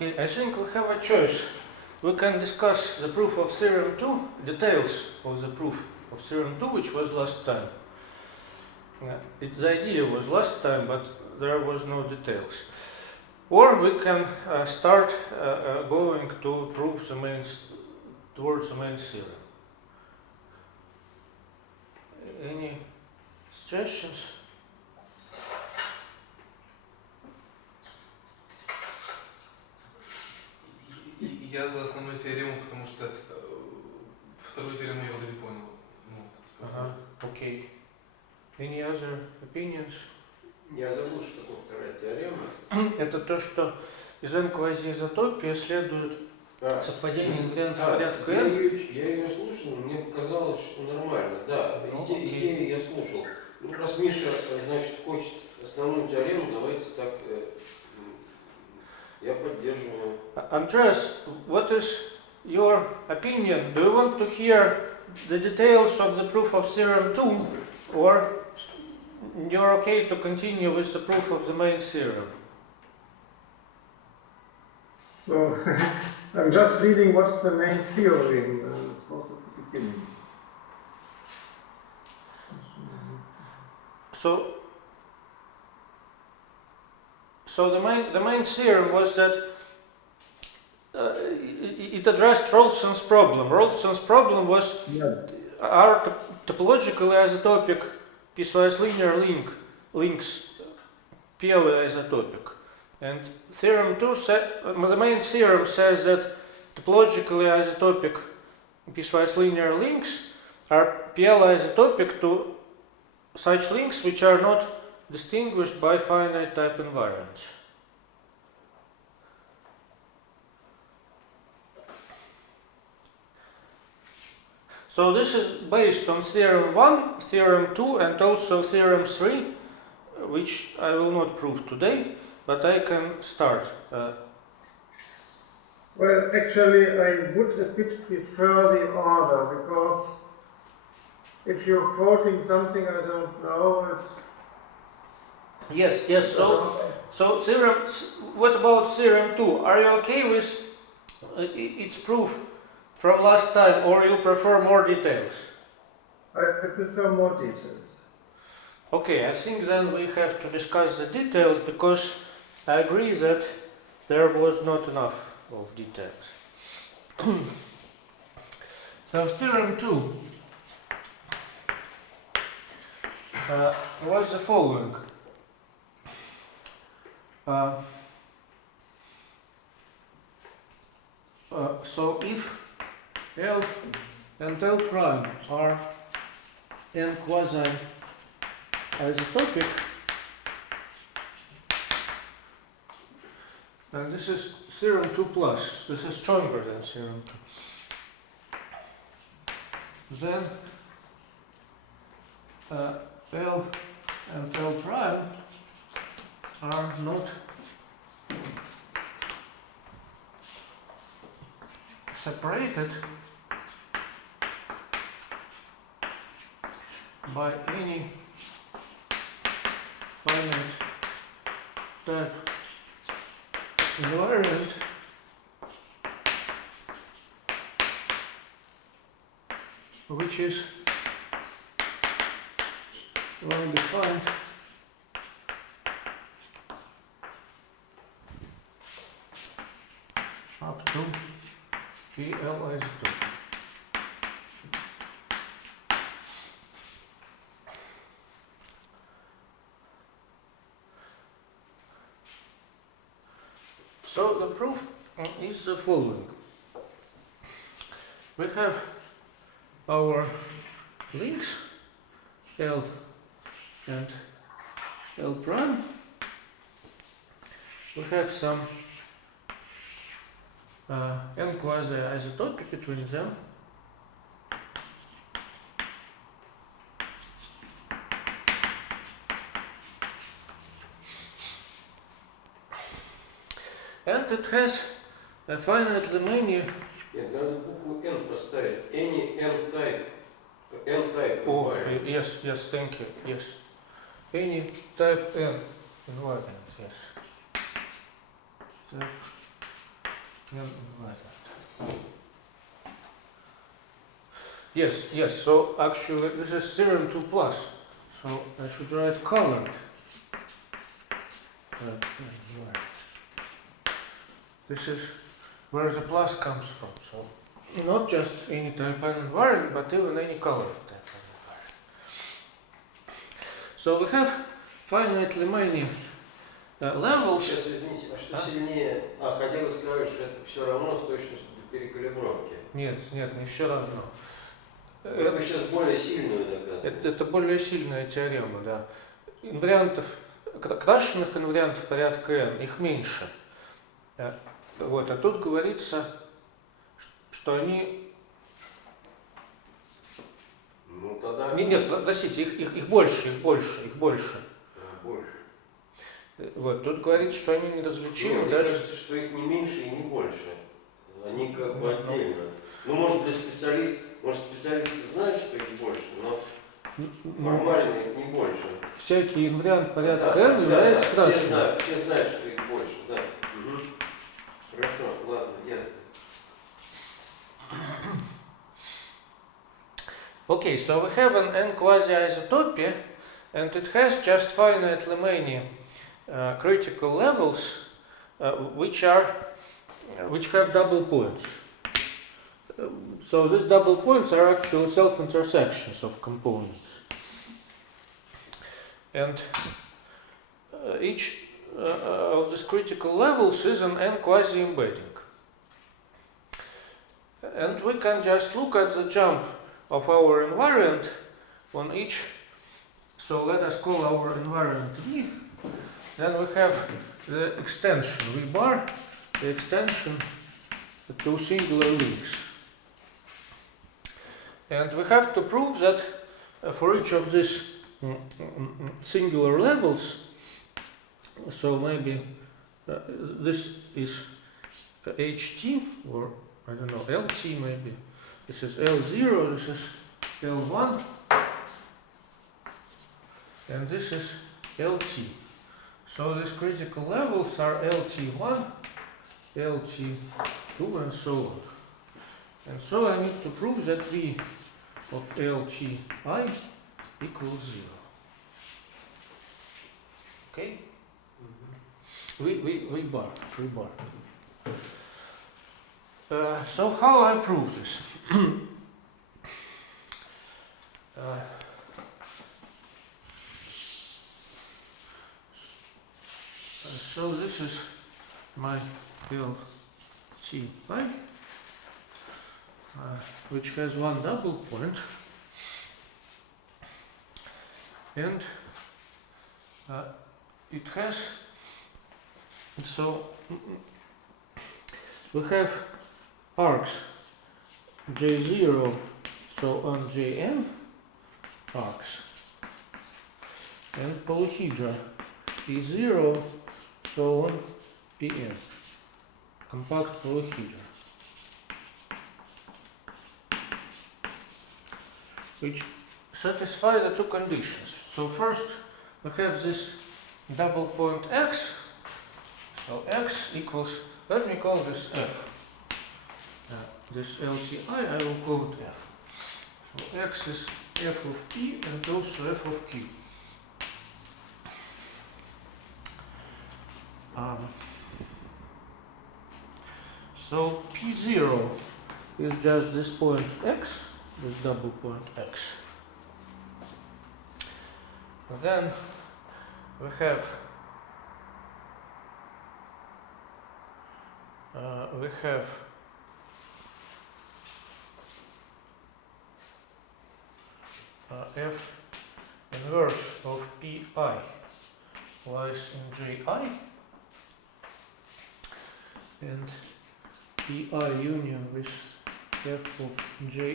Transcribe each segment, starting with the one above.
Okay, I think we have a choice. We can discuss the proof of theorem 2, details of the proof of theorem 2, which was last time. The idea was last time, but there was no details. Or we can start going to prove towards the main theorem. Any suggestions? Я за основную теорему, потому что вторую теорему я вроде понял. Okay. Any other opinions? Я забыл, что такое вторая теорема. Это то, что из n-квазиизотопии следует совпадение ингредиентов порядка n. Я ее слушал, мне показалось, что нормально. Да, идею я слушал. Ну, раз Миша, значит, хочет основную теорему, давайте так, я поддерживаю. Andreas, what is your opinion? Do you want to hear the details of the proof of theorem 2, or you're okay to continue with the proof of the main theorem? So, I'm just reading what's the main theorem. This was at the beginning. So the main theorem was that it addressed Rollson's problem. Rollson's problem was are topologically isotopic piecewise linear links purely isotopic. And theorem 2 the main theorem says that topologically isotopic piecewise linear links are PL isotopic to such links which are not distinguished by finite type invariance. So this is based on theorem 1, theorem 2 and also theorem 3, which I will not prove today, but I can start. Well, actually, I would a bit prefer the order, because if you're quoting something I don't know, Yes. So theorem. What about theorem 2? Are you okay with its proof from last time, or you prefer more details? I prefer more details. Okay, I think then we have to discuss the details, because I agree that there was not enough of details. So theorem 2 was the following. So if L and L prime are n quasi-isotopic, and this is theorem 2 plus, this is stronger than theorem 2, then L and L prime are not separated by any finite type invariant which is well defined up to PL isotope. So the proof is the following. We have our links L and L prime. We have some n quasi-isotopic between them. And it has finitely many. Нет, надо букву N поставить. Any N-type. N-type. Oh, yes, thank you. Yes. Any type N invariant, yes. Type Yes, so actually this is theorem 2 plus. So I should write colored. This is where the plus comes from. So not just any type n invariant, but even any color type n invariant. So we have finitely many levels. Сейчас, извините, а что сильнее? Хотя вы сказали, что это все равно с точностью до перекалибровки. Нет, не все равно. Вы сейчас более сильную доказываете. Это более сильная теорема, да. Инвариантов, крашенных инвариантов порядка n, их меньше. Вот, а тут говорится, что они... Ну тогда... Нет, простите, их больше. Больше. Вот, тут говорится, что они неразличимы. Мне даже... кажется, что их не меньше и не больше. Они как бы отдельно. Ну, может, для специалистов, знают, что их больше, но формально их не больше. Всякий инвариант порядка n является крашенным. Все знают, что их больше, да. Угу. Хорошо, ладно, ясно. Okay, so we have an n quasi-isotopy, and it has just finitely many critical levels, which have double points. So these double points are actually self-intersections of components, and each of these critical levels is an n quasi-embedding. And we can just look at the jump of our invariant on each. So let us call our invariant V. Then we have the extension V bar, the extension to singular links. And we have to prove that for each of these singular levels, so maybe this is HT, or I don't know, LT maybe, this is L0, this is L1, and this is LT. So these critical levels are LT1, LT2, and so on. And so I need to prove that V of LTI equals 0. Okay? V bar, free bar. So how I prove this? So this is my LTI, which has one double point, and it has, so we have arcs J0, so on Jn arcs, and polyhedra E0, so on Pn, compact polyhedra, which satisfy the two conditions. So first we have this double point x, so x equals, let me call this f. This LTI I will call it f. So x is f of p and also f of q. So P0 is just this point x, this double point x. And then we have f inverse of pi lies in ji, and pi union with f of ji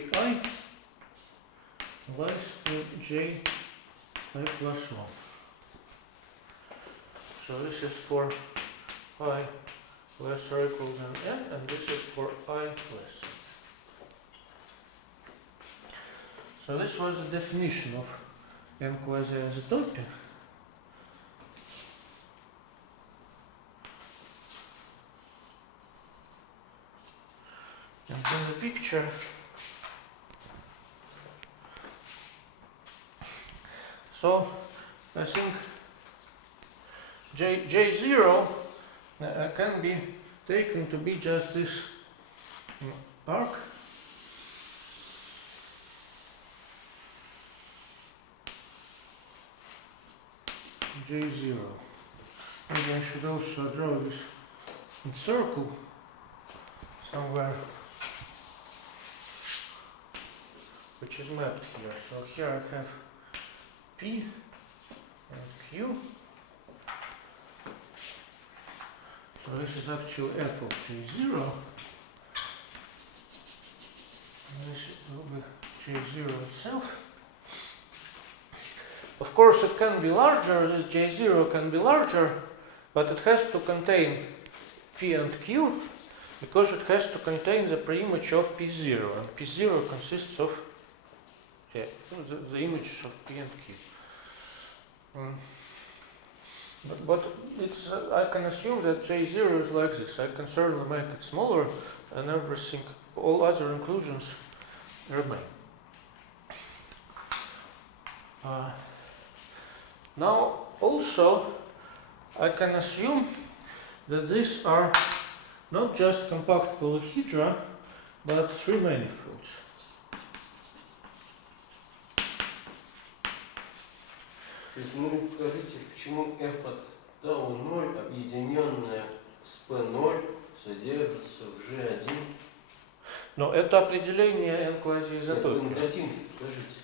lies in ji plus 1. So this is for I less or equal than n, and this is for I less. So this was the definition of n quasi-isotopy. And in the picture, so I think J0 can be taken to be just this arc. J0. Maybe I should also draw this in circle somewhere, which is mapped here. So here I have P and Q. So this is actually f of J0. And this will be J0 itself. Of course, it can be larger, this J0 can be larger, but it has to contain P and Q because it has to contain the preimage of P0, and P0 consists of the images of P and Q. But it's I can assume that J0 is like this. I can certainly make it smaller, and everything, all other inclusions remain. Now also I can assume that these are not just compact polyhedra, but three manifolds. То есть, ну скажите, почему f от tau 0, объединенное с p0, содержится в G1? Но это определение n квазиизотопии. Нет, картинки покажите.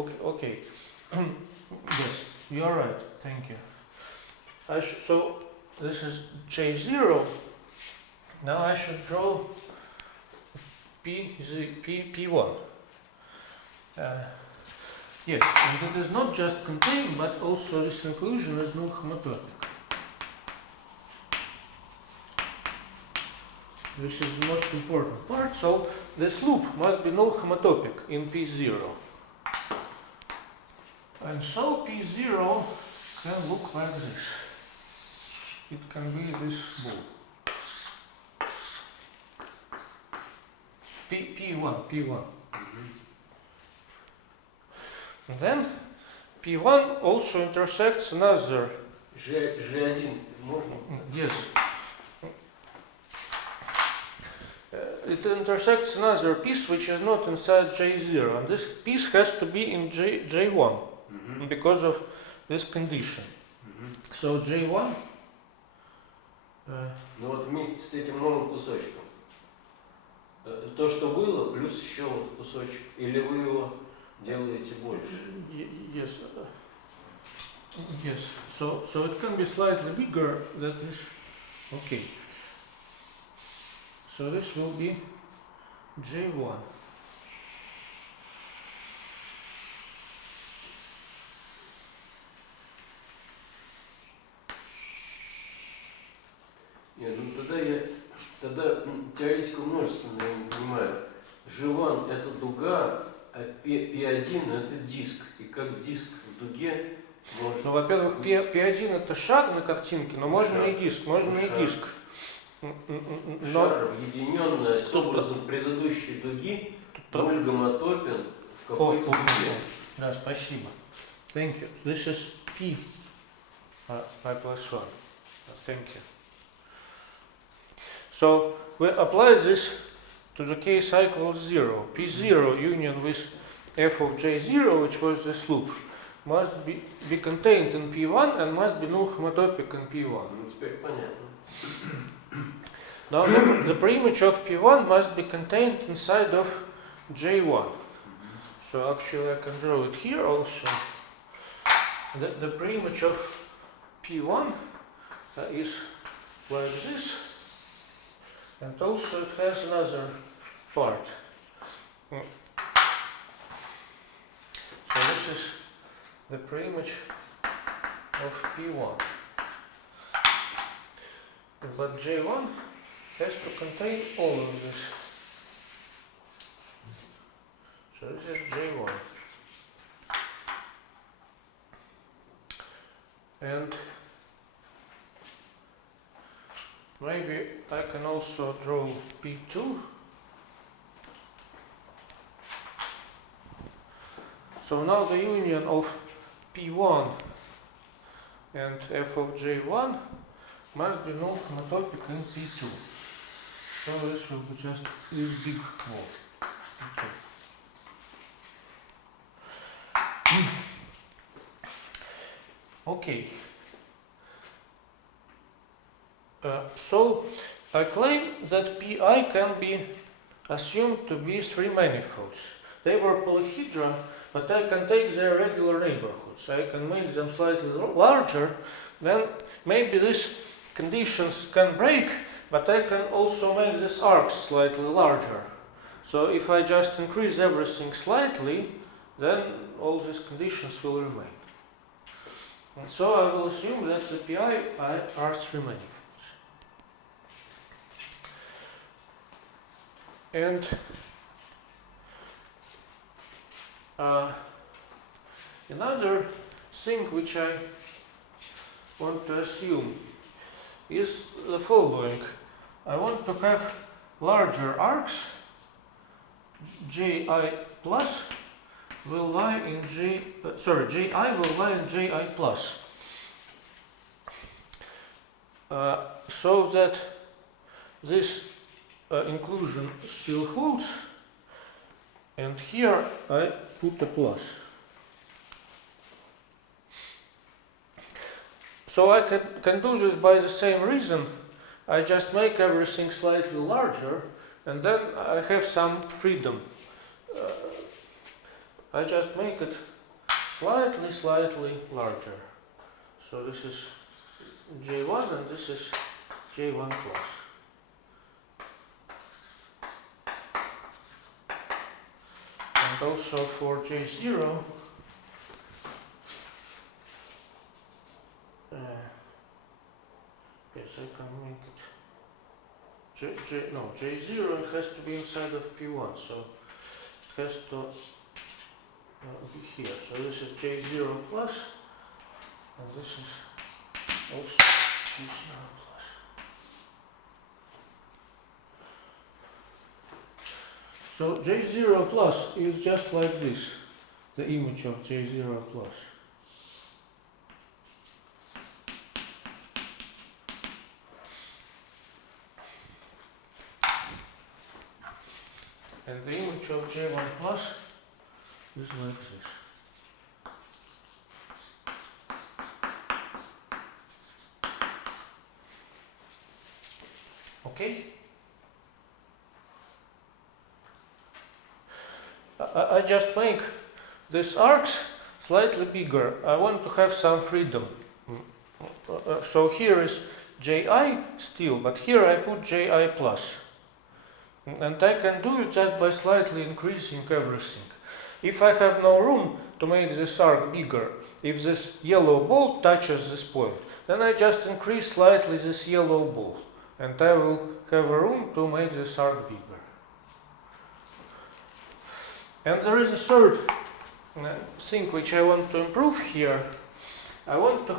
Okay. Yes, you are right. Thank you. So this is J0. Now I should draw P1. Yes, and it is not just contained, but also this inclusion is null homotopic. This is the most important part. So this loop must be null homotopic in P0. And so P0 can look like this. It can be this ball. P1. And then P1 also intersects another. G1 можно? Yes. It intersects another piece which is not inside J0, and this piece has to be in J1 because of this condition. So J1. Ну вот вместе с этим новым кусочком. То, что было, плюс еще вот кусочек. Или вы его делаете больше? Yes. Yes. So it can be slightly bigger. That is okay. So this will be J1. Нет, ну тогда теоретику множественное я не понимаю. G1 это дуга, а P1 это диск. И как диск в дуге может... Ну, во-первых, P1 это шаг на картинке, но можно и диск. Можно и диск. Шар, объединенный с образом предыдущей дуги, ноль гомотопен в какой-то дуге. Да, спасибо. Thank you. This is P plus 1. Thank you. So we apply this to the case I equals 0. P0 union with f of J0, which was this loop, must be contained in P1 and must be null homotopic in P1. Ну, теперь понятно. Now the preimage of P1 must be contained inside of J1. So actually I can draw it here also. The preimage of P1 is like this, and also it has another part. So this is the preimage of P1. But J1 has to contain all of this. So this is J1. And maybe I can also draw P2 So now the union of P1 and f of J1 must be non-homotopic in P2. So this will be just this big wall. Okay. So I claim that Pi can be assumed to be three manifolds. They were polyhedra, but I can take their regular neighborhoods. I can make them slightly larger. Then maybe these conditions can break, but I can also make these arcs slightly larger. So if I just increase everything slightly, then all these conditions will remain. And so I will assume that the Pi are three manifolds. And another thing which I want to assume is the following. I want to have larger arcs. Ji plus will lie in Ji will lie in Ji plus. So that this inclusion still holds, and here I put a plus. So I can do this by the same reason. I just make everything slightly larger, and then I have some freedom. I just make it slightly larger. So this is J1 and this is J1 plus. And also for J0, yes, I can make it J0 it has to be inside of P1, so it has to be here. So this is J0 plus, and this is also J0 plus. So J0 plus is just like this, the image of J0 plus. And the image of J1 plus is like this. Okay? I just make these arcs slightly bigger. I want to have some freedom. So here is Ji still, but here I put Ji plus. And I can do it just by slightly increasing everything. If I have no room to make this arc bigger, if this yellow ball touches this point, then I just increase slightly this yellow ball, and I will have a room to make this arc bigger. And there is a third thing which I want to improve here. I want to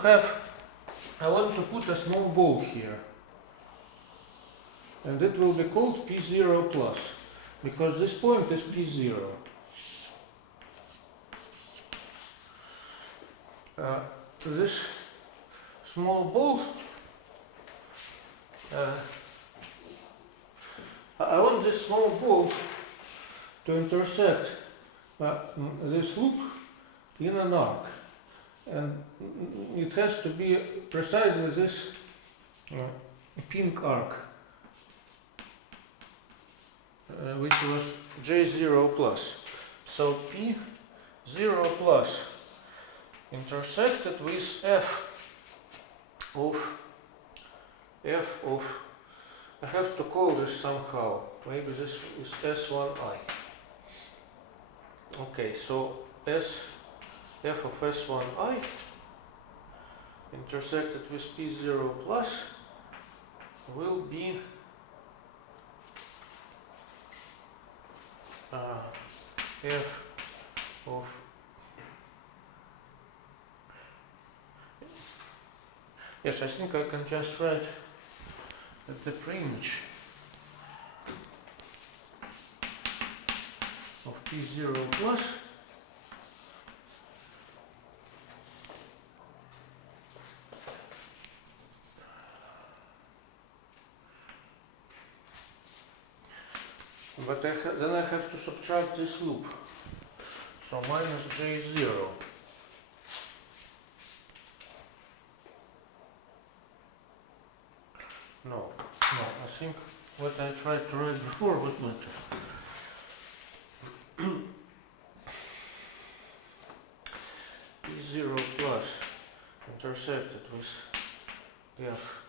put a small ball here. And it will be called P0 plus, because this point is P0. This small ball, I want this small ball to intersect this loop in an arc, and it has to be precisely this pink arc, which was J0 plus. So P0 plus intersected with F of, I have to call this somehow, maybe this is S1I. Okay, so F of S1I intersected with P0 plus will be F of yes, I think I can just write that the preimage of P0 plus But then I have to subtract this loop. So minus J0. No, I think what I tried to write before was better. P0 plus intersected with f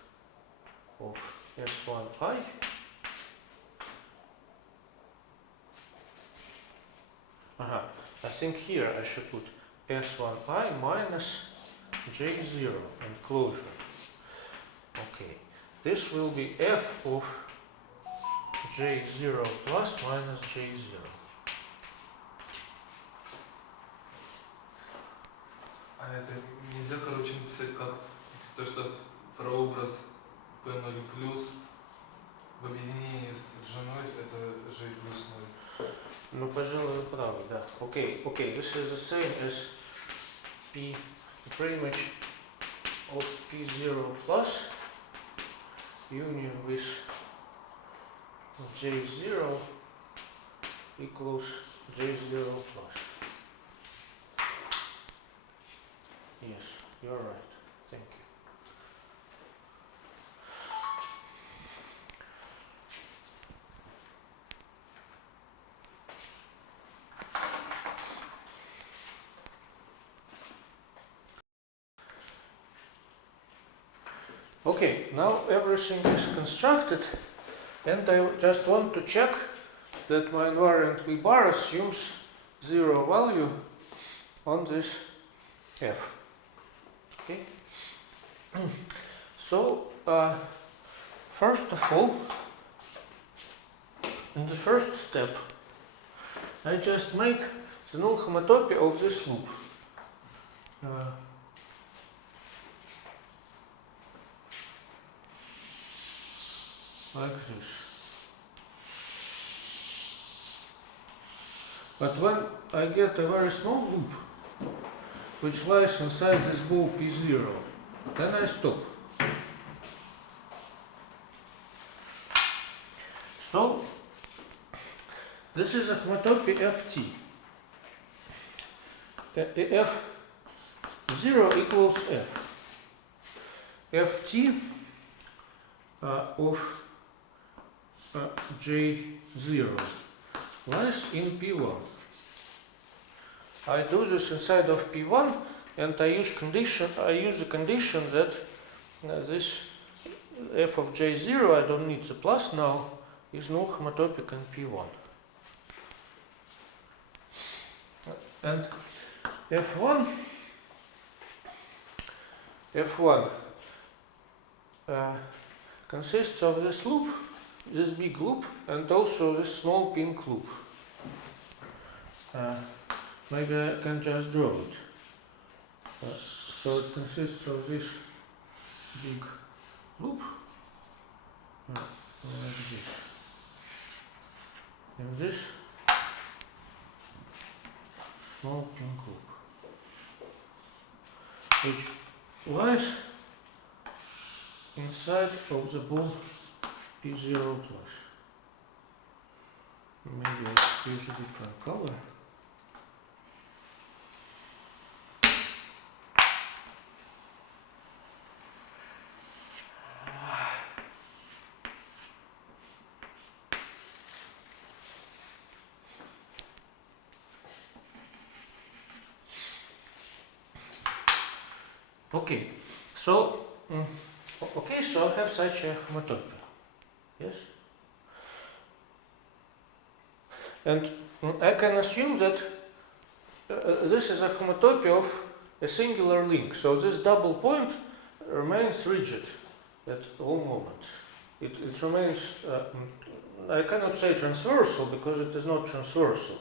of S1I I think here I should put S1I minus J0 and closure. Okay, this will be f of J0 plus minus J0. А это нельзя, короче, написать как то, что прообраз P0 плюс в объединении с женой это J плюс 0. Ну, пожалуй, вы правы, да. Okay, this is the same as P, the preimage of P0 plus union with J0 equals J0 plus. Yes, you're right. Thank you. Okay, now everything is constructed, and I just want to check that my invariant V bar assumes zero value on this f. Okay. So first of all, in the first step, I just make the null homotopy of this loop. Like this. But when I get a very small loop, which lies inside this ball P0, then I stop. So, this is a homotopy Ft. F0 equals F. Ft of J0 lies in P1. I do this inside of P1, and I use the condition that this f of J0, I don't need the plus now, is null homotopic in P1. And F1 consists of this loop, this big loop, and also this small pink loop. Maybe I can just draw it. So it consists of this big loop, like this, and this small pink loop, which lies inside of the ball P0 plus. Maybe I use a different color. Okay, so I have such a homotopy, yes, and I can assume that this is a homotopy of a singular link. So this double point remains rigid at all moments. It remains. I cannot say transversal because it is not transversal,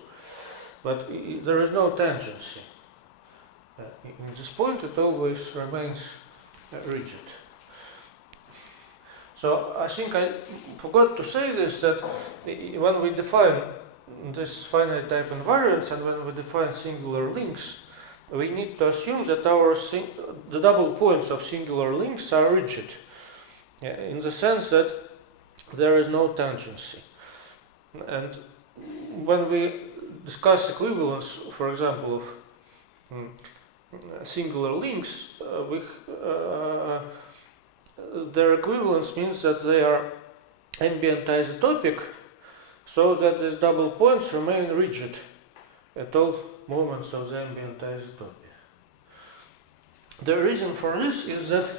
but there is no tangency. In this point, it always remains rigid. So I think I forgot to say this, that when we define this finite type invariance and when we define singular links, we need to assume that the double points of singular links are rigid, in the sense that there is no tangency. And when we discuss equivalence, for example, of singular links, their equivalence means that they are ambient isotopic, so that these double points remain rigid at all moments of the ambient isotopy. The reason for this is that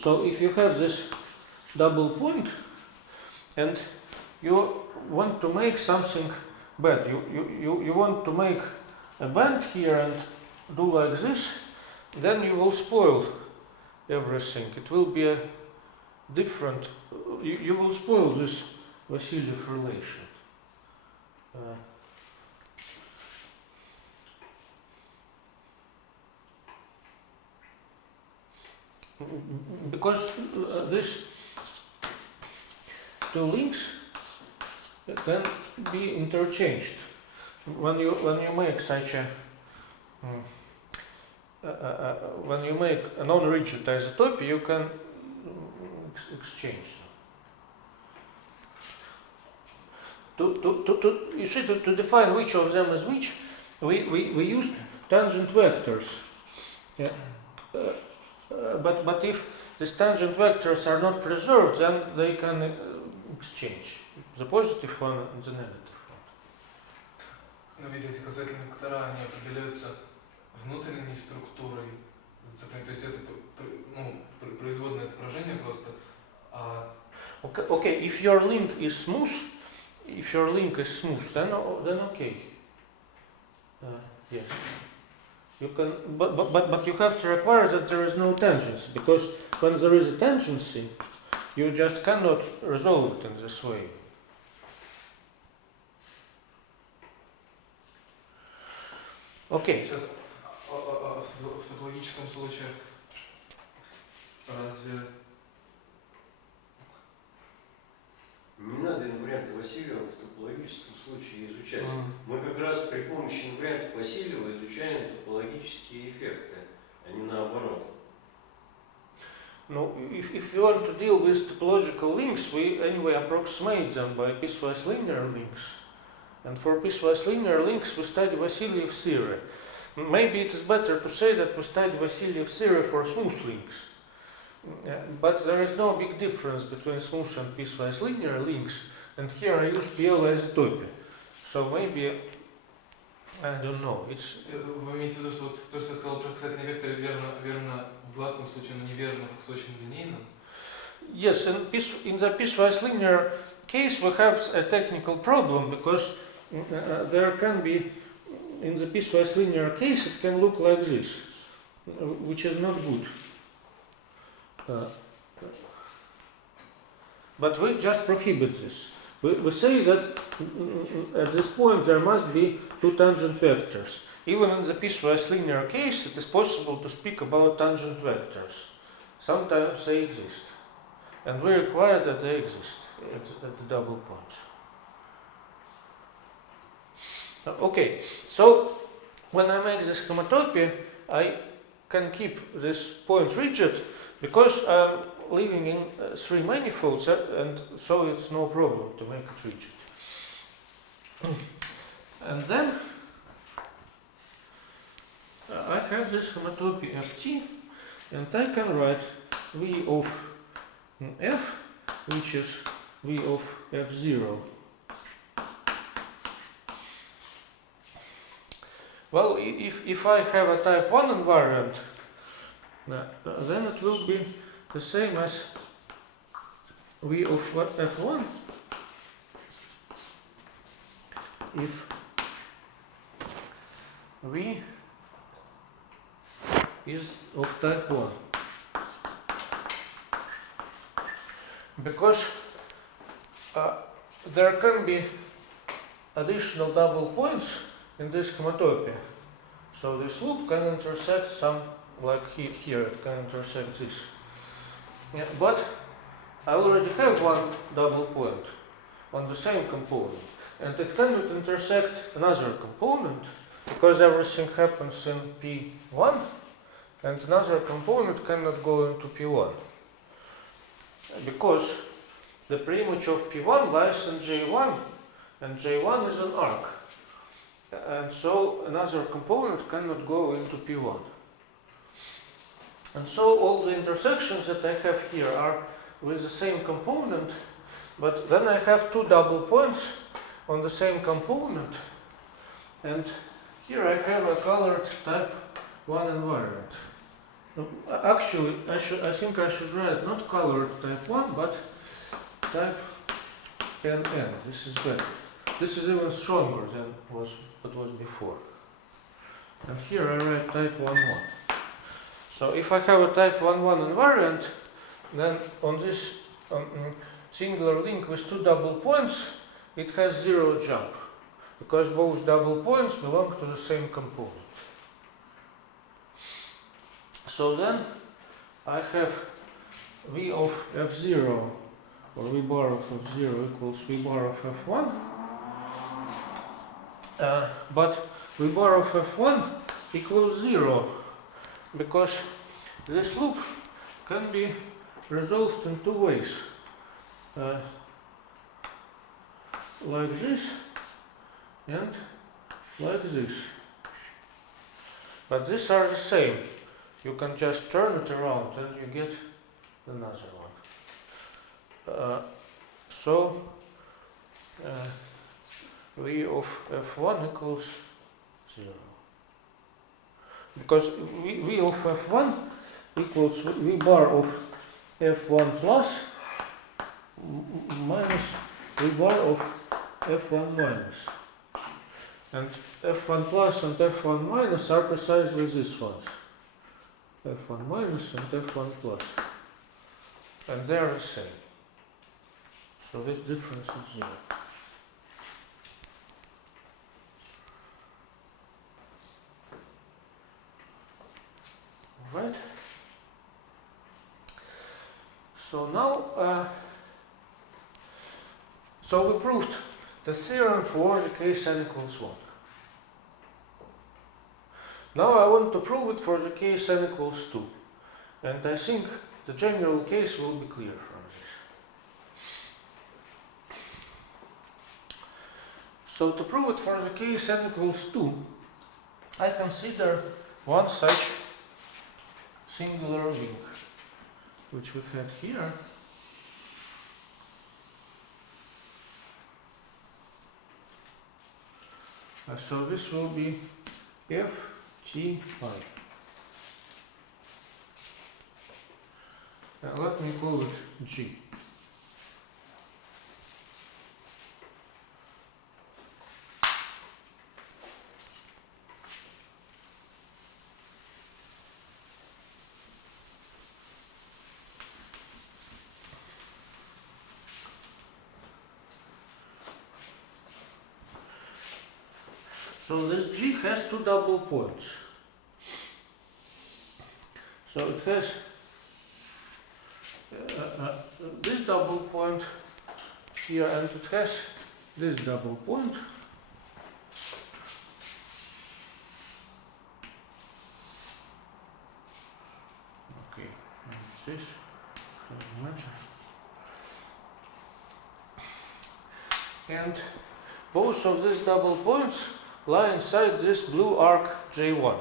so if you have this double point and you want to make something bad, you want to make a band here and do like this, then you will spoil everything. It will be a different, you will spoil this Vassiliev relation. Because these two links can be interchanged. When you make such a when you make a non-rigid isotopy, you can exchange them. You see, to define which of them is which, we used tangent vectors. Yeah. But if these tangent vectors are not preserved, then they can exchange the positive one and the negative one. Но ведь эти касательные вектора, они определяются внутренней структурой зацепления. То есть это производное отображение просто. Okay, if your link is smooth, then okay. Yes. You can, but you have to require that there is no tangency, because when there is a tangency, you just cannot resolve it in this way. Okay. Сейчас в топологическом случае разве не надо инвариант Васильева в топологическом случае изучать? Мы как раз при помощи инвариантов Васильева изучаем топологические эффекты, а не наоборот. No, if you want to deal with topological links, we anyway approximate them by piecewise linear links. And for piecewise linear links, we study Vassiliev theory. Maybe it is better to say that we study Vassiliev theory for smooth links. But there is no big difference between smooth and piecewise linear links. And here I use PL isotopy. So maybe, I don't know, it's... Вы имеете в виду, что то, что я сказал про касательные векторы, верно в гладком случае, но неверно в кусочно-линейном? Yes, in the piecewise linear case we have a technical problem, because there can be, in the piecewise linear case, it can look like this, which is not good. But we just prohibit this. We say that at this point there must be two tangent vectors. Even in the piecewise linear case, it is possible to speak about tangent vectors. Sometimes they exist. And we require that they exist at the double points. Okay, so when I make this homotopy, I can keep this point rigid because I'm living in three manifolds, and so it's no problem to make it rigid. And then I have this homotopy Ft, and I can write V of F, which is V of F0. Well, if I have a type 1 invariant, then it will be the same as V of F1 if V is of type 1. Because there can be additional double points in this homotopy. So this loop can intersect some, like here it can intersect this. Yeah, but I already have one double point on the same component, and it cannot intersect another component because everything happens in P1, and another component cannot go into P1 because the preimage of P1 lies in J1, and J1 is an arc. And so another component cannot go into P1. And so all the intersections that I have here are with the same component, but then I have two double points on the same component, and here I have a colored type 1 invariant. Actually, I think I should write not colored type 1, but type NN. This is better. This is even stronger than what was before. And here I write type 1, 1. So if I have a type 1, 1 invariant, then on this singular link with two double points, it has zero jump, because both double points belong to the same component. So then I have V of F0, or V bar of F0 equals V bar of F1, but V bar of F1 equals 0, because this loop can be resolved in two ways, like this and like this. But these are the same. You can just turn it around and you get another one. So V of F1 equals 0. Because V of F1 equals V bar of F1 plus minus V bar of F1 minus. And F1 plus and F1 minus are precisely these ones. F1 minus and F1 plus. And they are the same. So this difference is 0. Right? So now, so we proved the theorem for the case n equals 1. Now I want to prove it for the case n equals 2. And I think the general case will be clear from this. So to prove it for the case n equals 2, I consider one such singular link, which we had here. So this will be F T I. Let me call it G. So this G has two double points. So it has this double point here, and it has this double point. Okay, and this doesn't matter. And both of these double points lie inside this blue arc J1.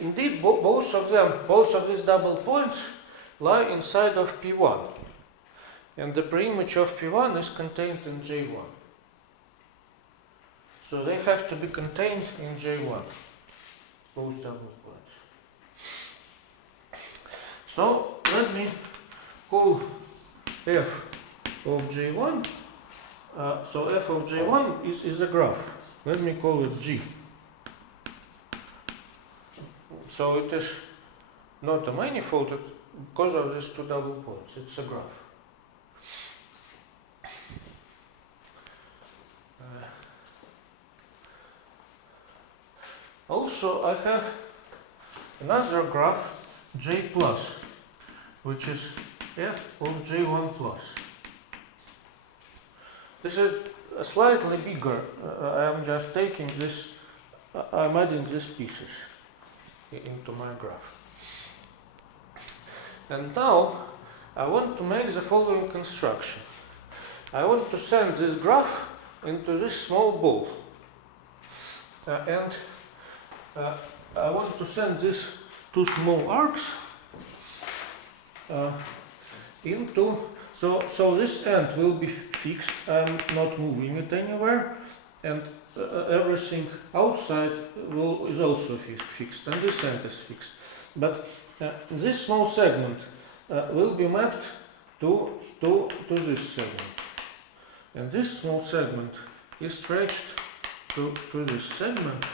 Indeed, both of these double points lie inside of P1, and the preimage of P1 is contained in J1. So they have to be contained in J1, both double points. So let me call f of J1. So f of J1 is a graph. Let me call it G. So it is not a manifold because of these two double points. It's a graph. Also, I have another graph J plus, which is f of J1 plus. this is slightly bigger. I'm just taking this, I'm adding these pieces into my graph. And now I want to make the following construction. I want to send this graph into this small ball. And I want to send these two small arcs into, so this end will be fixed. I'm not moving it anywhere, and everything outside is also fixed, and this end is fixed. But this small segment will be mapped to this segment, and this small segment is stretched to this segment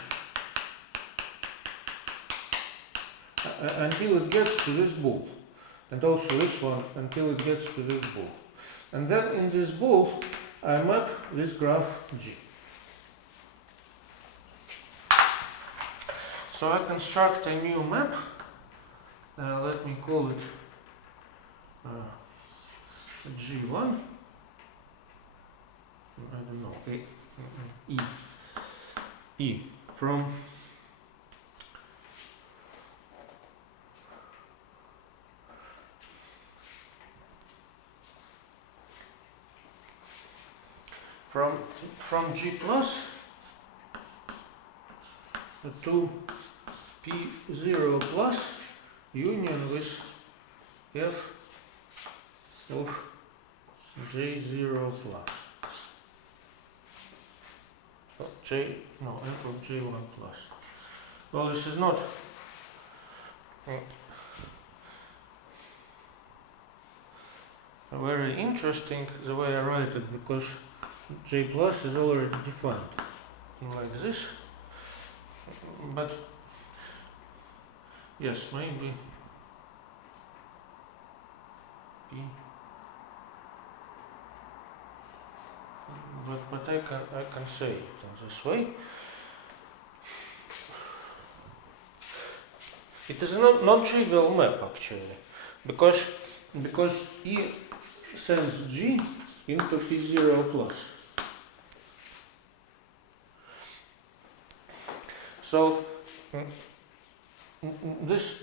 until it gets to this ball, and also this one until it gets to this ball. And then in this ball I map this graph G. So I construct a new map. Let me call it G1. I don't know, E from G plus to P0 plus union with F of J0 plus. Oh, F of J1 plus. Well, this is not very interesting the way I write it, because J plus is already defined like this. But yes, maybe P. But I can say it in this way. It is a non-trivial map actually, because E sends G into P0 plus. So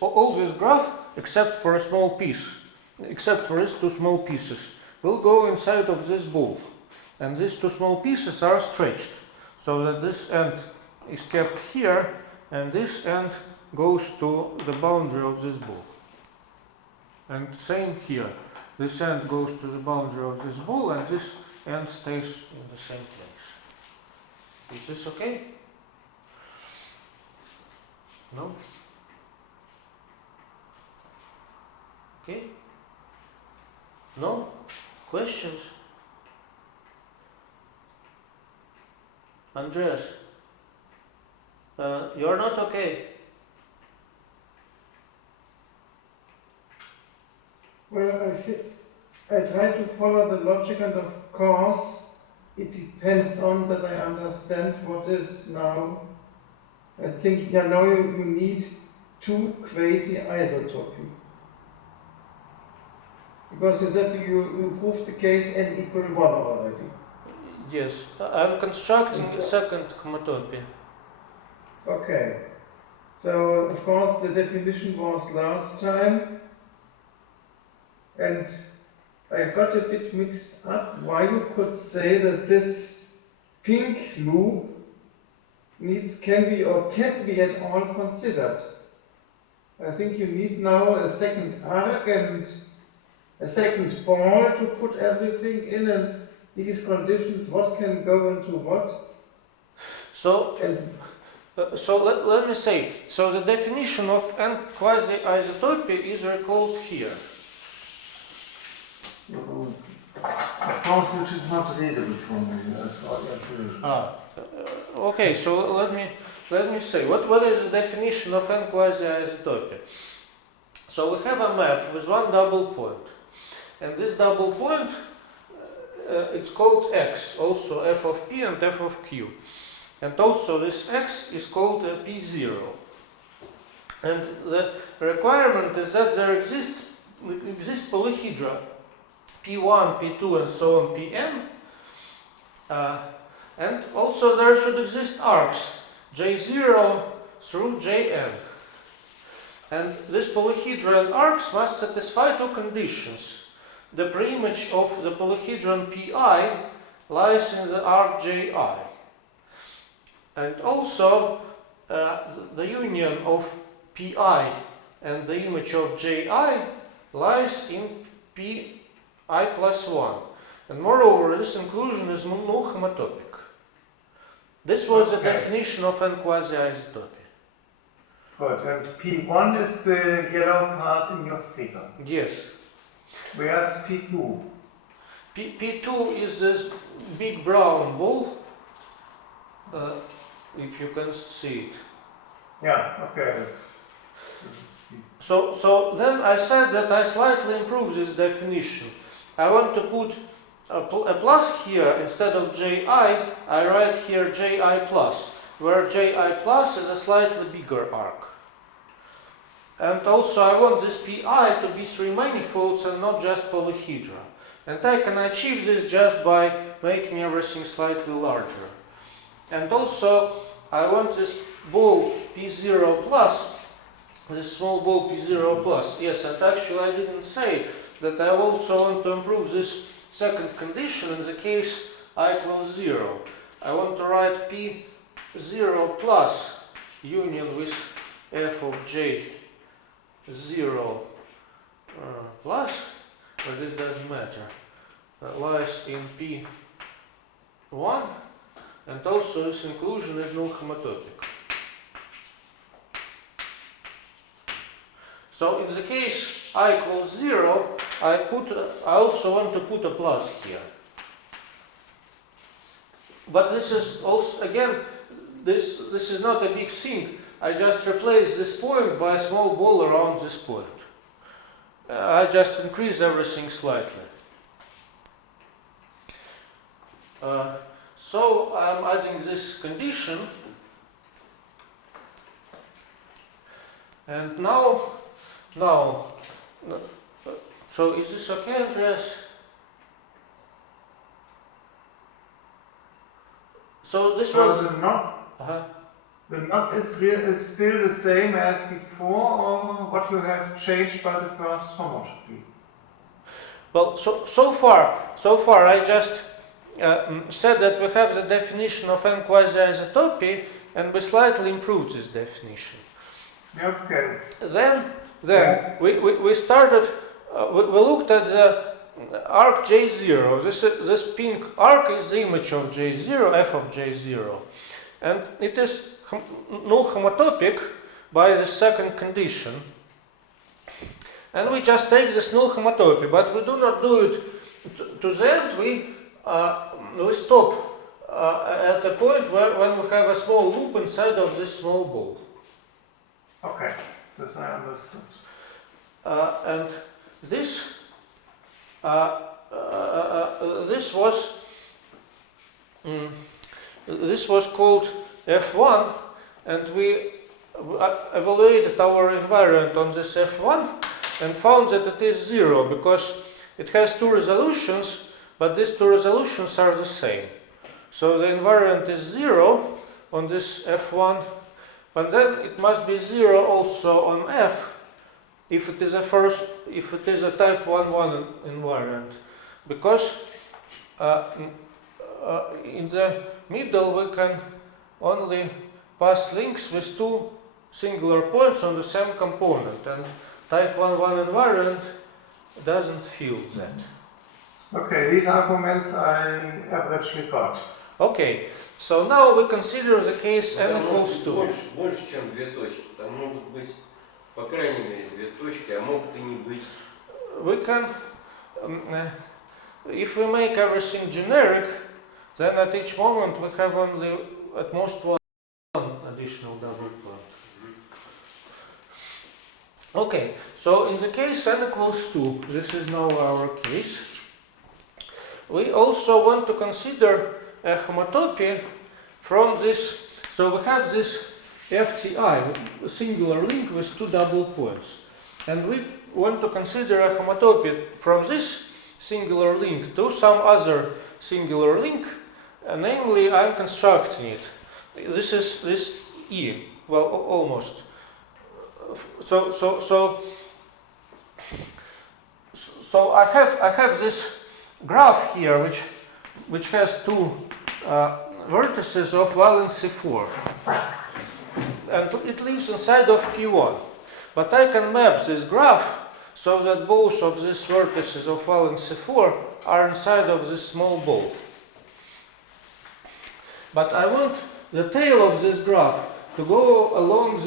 all this graph, except for a small piece, except for these two small pieces, will go inside of this ball, and these two small pieces are stretched, so that this end is kept here, and this end goes to the boundary of this ball. And same here, this end goes to the boundary of this ball, and this end stays in the same place. Is this okay? No? Okay? No? Questions? Andreas? You're not okay? Well, I try to follow the logic, and of course it depends on that I understand what is now. I think now you need two quasi-isotopy. Because you said you proved the case n equal 1 already. Yes, I'm constructing a second homotopy. Okay. So, of course, the definition was last time, and I got a bit mixed up why you could say that this pink loop can be or can't be at all considered. I think you need now a second arc and a second ball to put everything in, and these conditions, what can go into what. So let me say, so the definition of n quasi-isotopy is recalled here. Of course, which is not readable for me as usual. Okay, so let me say, what is the definition of n quasi-isotopy? So we have a map with one double point, and this double point it's called x, also f of p and f of q, and also this x is called p0. And the requirement is that there exists polyhedra p1, p2, and so on, pn, And also there should exist arcs J0 through Jn. And these polyhedron arcs must satisfy two conditions. The preimage of the polyhedron Pi lies in the arc Ji. And also the union of Pi and the image of Ji lies in Pi plus 1. And moreover, this inclusion is null homotopic. This was the definition of n quasi-isotopy. Good, and P1 is the yellow part in your figure. Yes. Where's P2? P2 is this big brown ball, if you can see it. Yeah, okay. So then I said that I slightly improve this definition. I want to put a plus here instead of Ji. I write here Ji plus, where Ji plus is a slightly bigger arc. And also I want this Pi to be three manifolds and not just polyhedra. And I can achieve this just by making everything slightly larger. And also I want this ball P0 plus, this small ball P0 plus. Yes, and actually I didn't say that I also want to improve this second condition in the case I equals 0. I want to write P0 plus union with f of J0 plus, but this doesn't matter, lies in P1, and also this inclusion is null homotopic. So in the case I equals 0, I also want to put a plus here. But this is also, again, this is not a big thing. I just replace this point by a small ball around this point. I just increase everything slightly. So I'm adding this condition. And now, so is this okay, Andreas? So this was the knot. The knot is still the same as before, or what you have changed by the first homotopy? Well, so far I just said that we have the definition of n quasi-isotopy, and we slightly improved this definition. Okay. Then we started. We looked at the arc J0. This pink arc is the image of J0, f of J0, and it is null homotopic by the second condition. And we just take this null homotopy, but we do not do it to the end. We stop at the point when we have a small loop inside of this small ball. Okay, this I understood. And this was called F1, and we evaluated our invariant on this F1 and found that it is 0 because it has two resolutions, but these two resolutions are the same. So the invariant is 0 on this F1, but then it must be 0 also on F if it is a type 1-1 invariant, because in the middle we can only pass links with two singular points on the same component, and type 1-1 invariant doesn't feel that. Okay, these arguments I averagely got. Okay, so now we consider the case n equals 2. Больше, чем две точки. Там могут быть, по крайней мере, две точки, а могут и не быть. We can, if we make everything generic, then at each moment we have only at most one additional double point. Okay, so in the case n equals 2, this is now our case. We also want to consider a homotopy from this. So we have this FTI, a singular link with two double points. And we want to consider a homotopy from this singular link to some other singular link namely, I'm constructing it. This is this E. Well, almost. So I have this graph here, which has two vertices of valency 4, and it lives inside of P1. But I can map this graph so that both of these vertices of valency 4 are inside of this small ball. But I want the tail of this graph to go along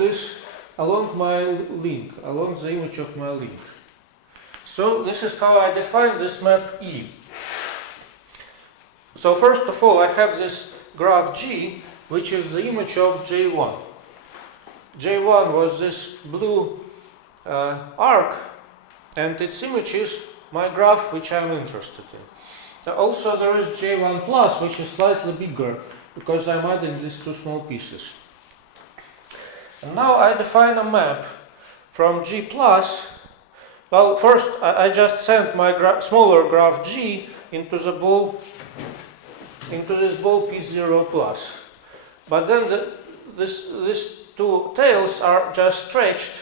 my link, along the image of my link. So this is how I define this map E. So first of all, I have this graph G, which is the image of J1. J1 was this blue arc, and its image is my graph, which I'm interested in. Also, there is J1 plus, which is slightly bigger, because I'm adding these two small pieces. And now I define a map from G plus. Well, first I just sent my smaller graph G into the ball, into this ball P0 plus. But then these two tails are just stretched,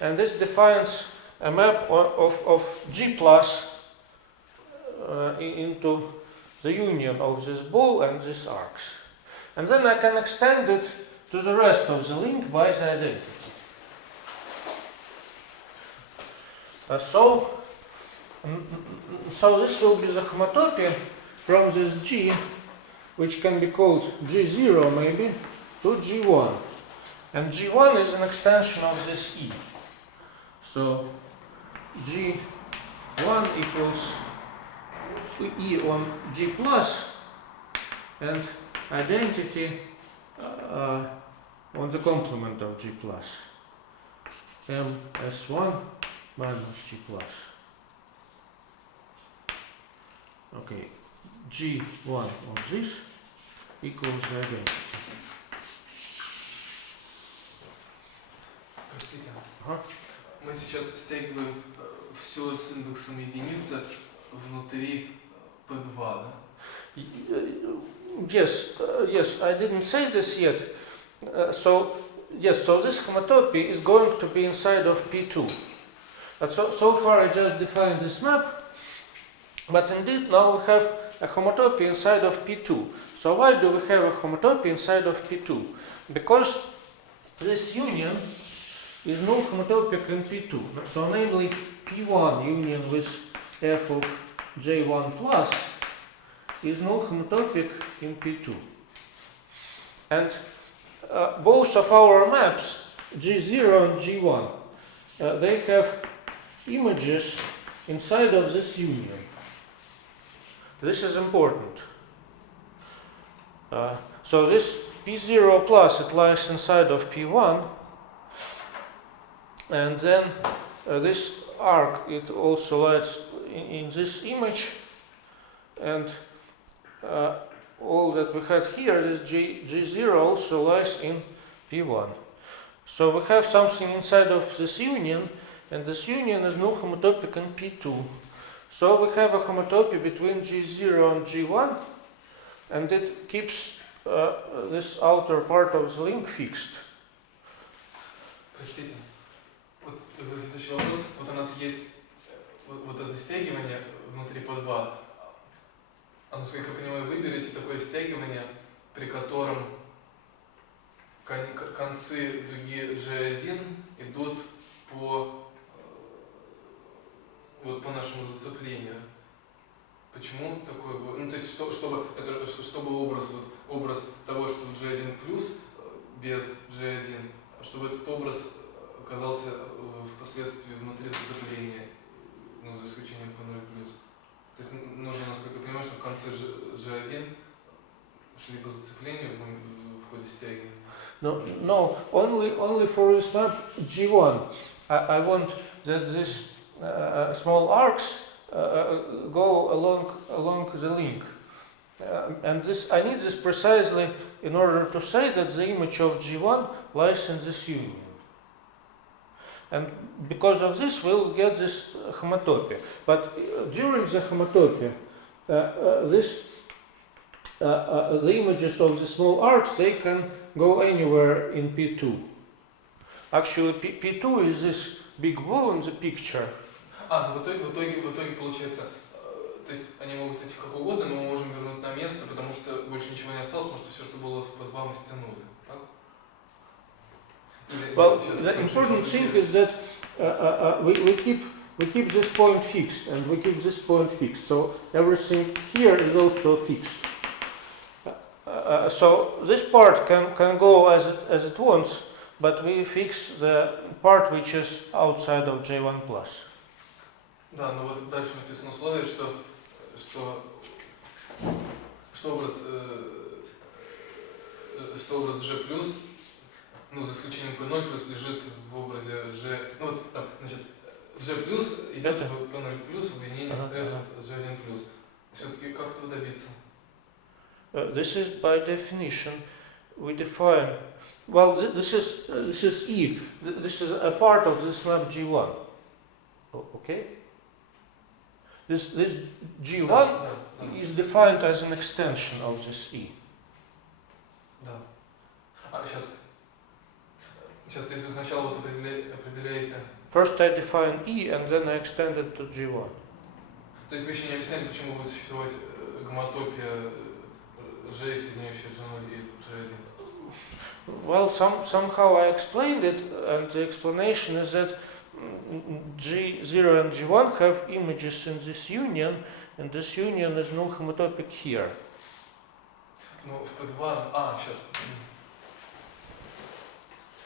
and this defines a map of G plus into the union of this ball and these arcs. And then I can extend it to the rest of the link by the identity. So this will be the homotopy from this G, which can be called G0 maybe, to G1. And G1 is an extension of this E. So G1 equals E on G plus, and identity on the complement of G plus, MS1 minus G plus. Okay, G1 on this equals the identity. Простите, Ага. мы сейчас стягиваем все с индексом единицы внутри P2, да? Yes, I didn't say this yet. So this homotopy is going to be inside of P2. But so far I just defined this map, but indeed now we have a homotopy inside of P2. So why do we have a homotopy inside of P2? Because this union is null homotopic in P2. So namely P1 union with f of J1 plus is null homotopic in P2. And both of our maps, G0 and G1, they have images inside of this union. This is important. So this P0 plus, it lies inside of P1, and then this arc, it also lies in this image, and all that we had here, this G0 also lies in P1. So we have something inside of this union, and this union is null homotopic in P2. So we have a homotopy between G0 and G1, and it keeps this outer part of the link fixed. Простите, вот следующий вопрос. Вот у нас есть вот это стягивание внутри P2. А насколько я понимаю, вы берете такое стягивание, при котором концы дуги G1 идут по нашему зацеплению. Почему такое было? Ну, то есть, чтобы образ того, что G1 плюс без G1, чтобы этот образ оказался впоследствии внутри зацепления, ну, за исключением P0 плюс. То есть нужно, насколько я понимаю, что концы G1 шли по зацеплению в ходе стягивания. No, only for this map G1. I want that this small arcs go along the link, and this I need this precisely in order to say that the image of G1 lies in this union. And because of this, we'll get this homotopy. But during the homotopy, this the images of the small arcs, they can go anywhere in P2. Actually, P2 is this big ball in the picture. Ну в итоге получается, то есть они могут идти как угодно, но мы можем вернуть на место, потому что больше ничего не осталось, потому что все, что было в P2, мы стянули. Так? Well, the important thing is that we keep this point fixed, and we keep this point fixed. So everything here is also fixed. So this part can go as it wants, but we fix the part which is outside of J1+. Да, но вот дальше написано условие, что образ G+, ну, за исключением P0+, лежит в образе G, ну вот там, значит, G+, идет в P0+, в объединении с F с G1+. Все-таки как этого добиться? This is by definition, we define, well, this is E, this is a part of this map G1, okay? This G1 да. is defined as an extension of this E. Да. Сейчас, то есть вы сначала вот определяете... First I define E and then I extend it to G1. То есть вы еще не объясняли, почему будет существовать гомотопия G, соединяющая G0 и G1? Well, somehow I explained it, and the explanation is that G0 and G1 have images in this union, and this union is null homotopic here. Ну, в P2... сейчас.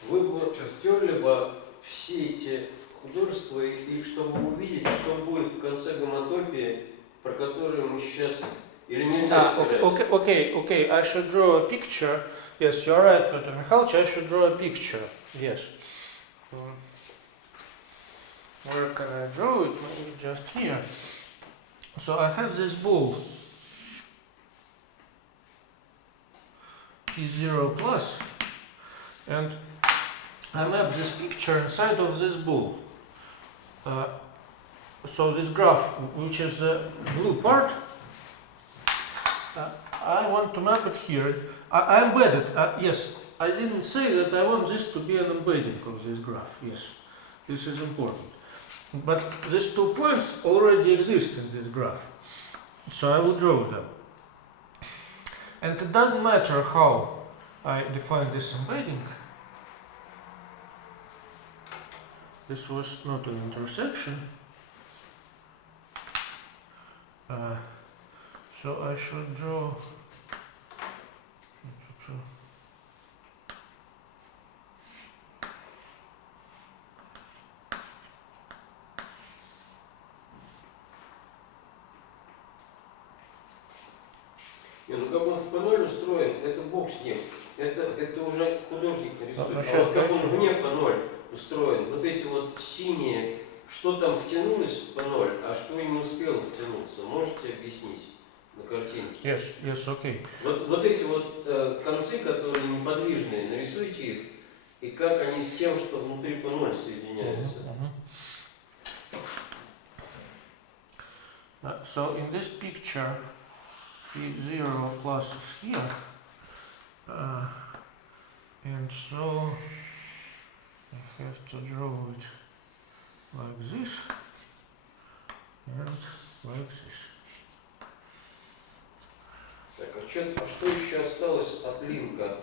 Вы бы стерли бы все эти художества, и чтобы увидеть, что будет в конце гомотопии, про которую мы сейчас... Или нельзя стерять? Okay, I should draw a picture. Yes, you're right, Peter Mikhailovich, I should draw a picture. Yes. Where can I draw it? Maybe just here. So I have this ball P0 plus, and I map this picture inside of this ball. So this graph, which is the blue part, I want to map it here. I embed it. Yes, I didn't say that I want this to be an embedding of this graph. Yes, this is important. But these 2 points already exist in this graph, so I will draw them. And it doesn't matter how I define this embedding. This was not an intersection. So I should draw. Ну как он в P0 устроен, это бог с ним. Это уже художник нарисует. Ну, А вот как он вне P0 устроен, вот эти вот синие, что там втянулось в P0, а что не успело втянуться, можете объяснить на картинке? Yes, okay. Вот эти вот концы, которые неподвижные, нарисуйте их, и как они с тем, что внутри P0 соединяются. So in this picture, P0 plus is here, and so I have to draw it like this and like this. Так, а что еще осталось от линка?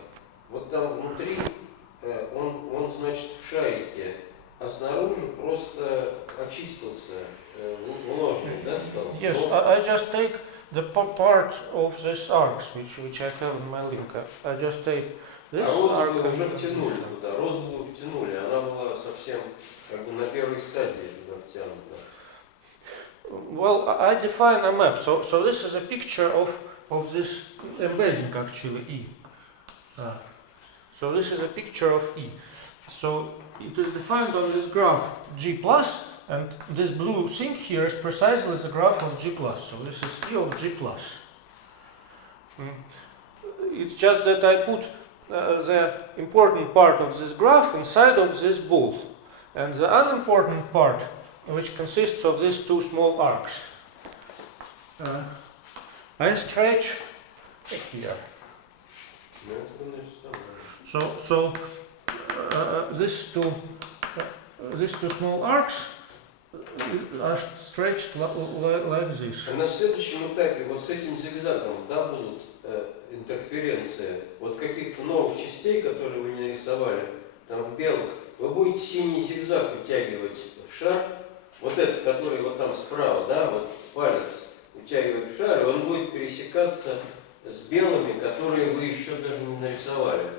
Вот там внутри он значит в шарике, а снаружи просто очистился, вложенный, да, стал? Yes, I just take the part of this arcs which I have in my link. I just take this розовую arc. уже втянули туда, розовую втянули, она была совсем как бы на первой стадии туда втянута. Well, I define a map, so this is a picture of this embedding actually E. So this is a picture of E. So it is defined on this graph G plus, and this blue thing here is precisely the graph of G plus. So this is E of G plus. It's just that I put the important part of this graph inside of this ball, and the unimportant part, which consists of these 2 small arcs, I stretch here. Ну, это значит, So these two small arcs are stretched like this. А на следующем этапе вот с этим зигзагом, да, будут интерференции вот каких-то новых частей, которые вы не нарисовали, там в белых, вы будете синий зигзаг вытягивать в шар, вот этот, который вот там справа, да, вот палец утягивать в шар, и он будет пересекаться с белыми, которые вы еще даже не нарисовали.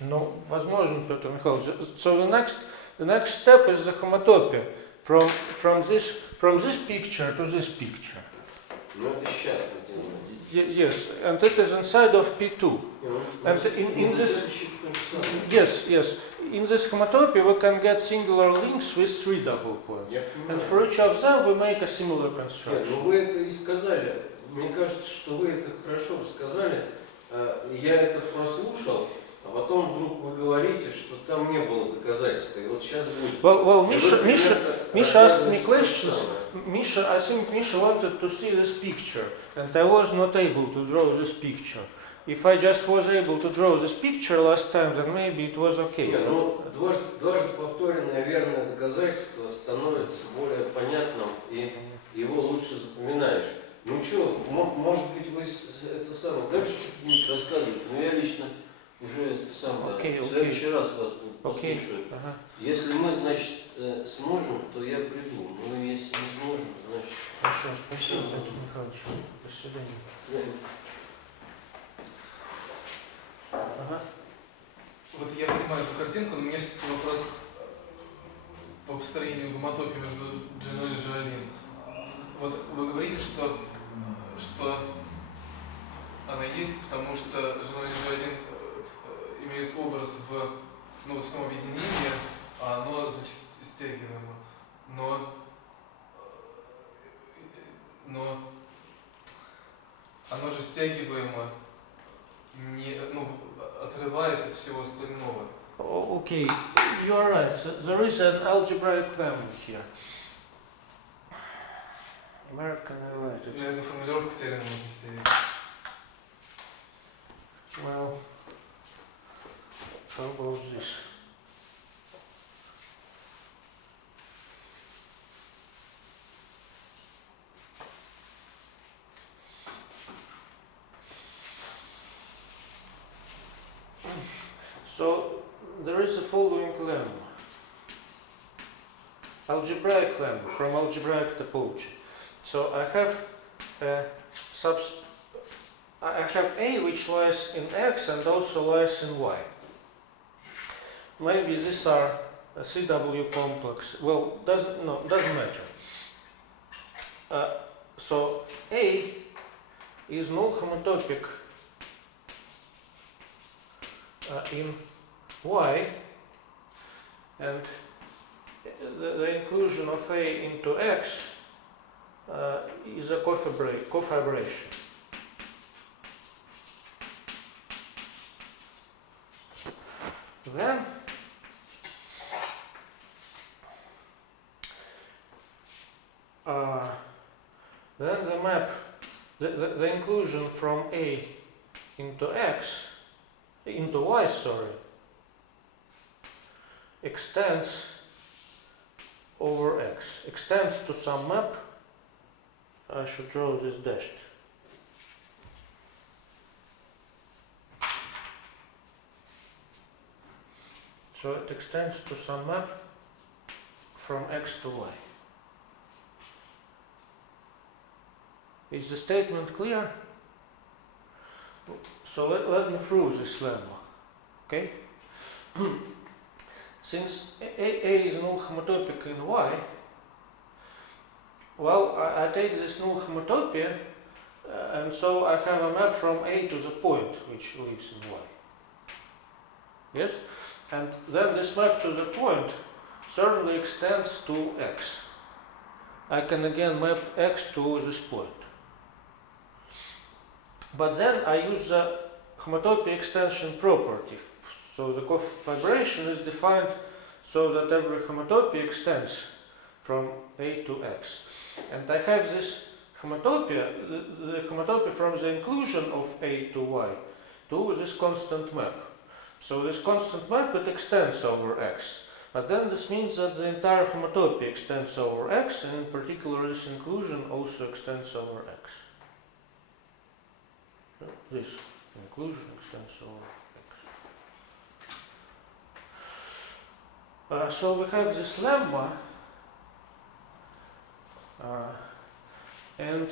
No, возможно, Петр Михайлович. So the next step is the homotopy from this picture to this picture. Ну это сейчас мы делаем. Yes, and it is inside of P2. And in this, yes, in this homotopy we can get singular links with 3 double points. And for each of them we make a similar Нет, construction. ну вы это и сказали. Мне кажется, что вы это хорошо сказали. Я это прослушал, а потом вдруг вы говорите, что там не было доказательств. И вот сейчас будет. Well, Misha asked me questions. I think Misha wanted to see this picture, and I was not able to draw this picture. If I just was able to draw this picture last time, then maybe it was okay. Нет, ну, дважды повторенное верное доказательство становится более понятным, и его лучше запоминаешь. Ну что, может быть, вы это самое дальше что-нибудь рассказываете, но я лично уже это самое, в следующий раз вас послушаю. Если мы, значит, сможем, то я приду, но если не сможем, значит... Хорошо, спасибо, Петр Михайлович. До свидания. Вот я понимаю эту картинку, но у меня все-таки вопрос по построению гомотопии между G0 и G1. Вот вы говорите, что она есть, потому что G0 и G1 имеют образ в новостном объединении, а оно, значит, стягиваемо. Но оно же стягиваемо, не, отрываясь от всего остального. Okay, you are right. There is an algebraic lemma here. American related. Наверное, формулировку термина можно ставить. Well, how about this? So there is the following lemma. Algebraic lemma from algebraic topology. So I have A which lies in X and also lies in Y. Maybe these are a CW complex. Well, doesn't matter. So A is null homotopic in Y, and the inclusion of A into X is a cofibration. Then the map, the inclusion from A into Y, extends over X, extends to some map. I should draw this dashed. So it extends to some map from X to Y. Is the statement clear? So let me prove this lemma. Okay? Since A is null homotopic in Y, well, I take this null homotopy, and so I have a map from A to the point which lives in Y. Yes? And then this map to the point certainly extends to X. I can again map X to this point. But then I use the homotopy extension property. So the cofibration is defined so that every homotopy extends from A to X. And I have this homotopy, the homotopy from the inclusion of A to Y to this constant map. So this constant map, it extends over X. But then this means that the entire homotopy extends over X, and in particular this inclusion also extends over X. So this inclusion extends over X. So we have this lemma, and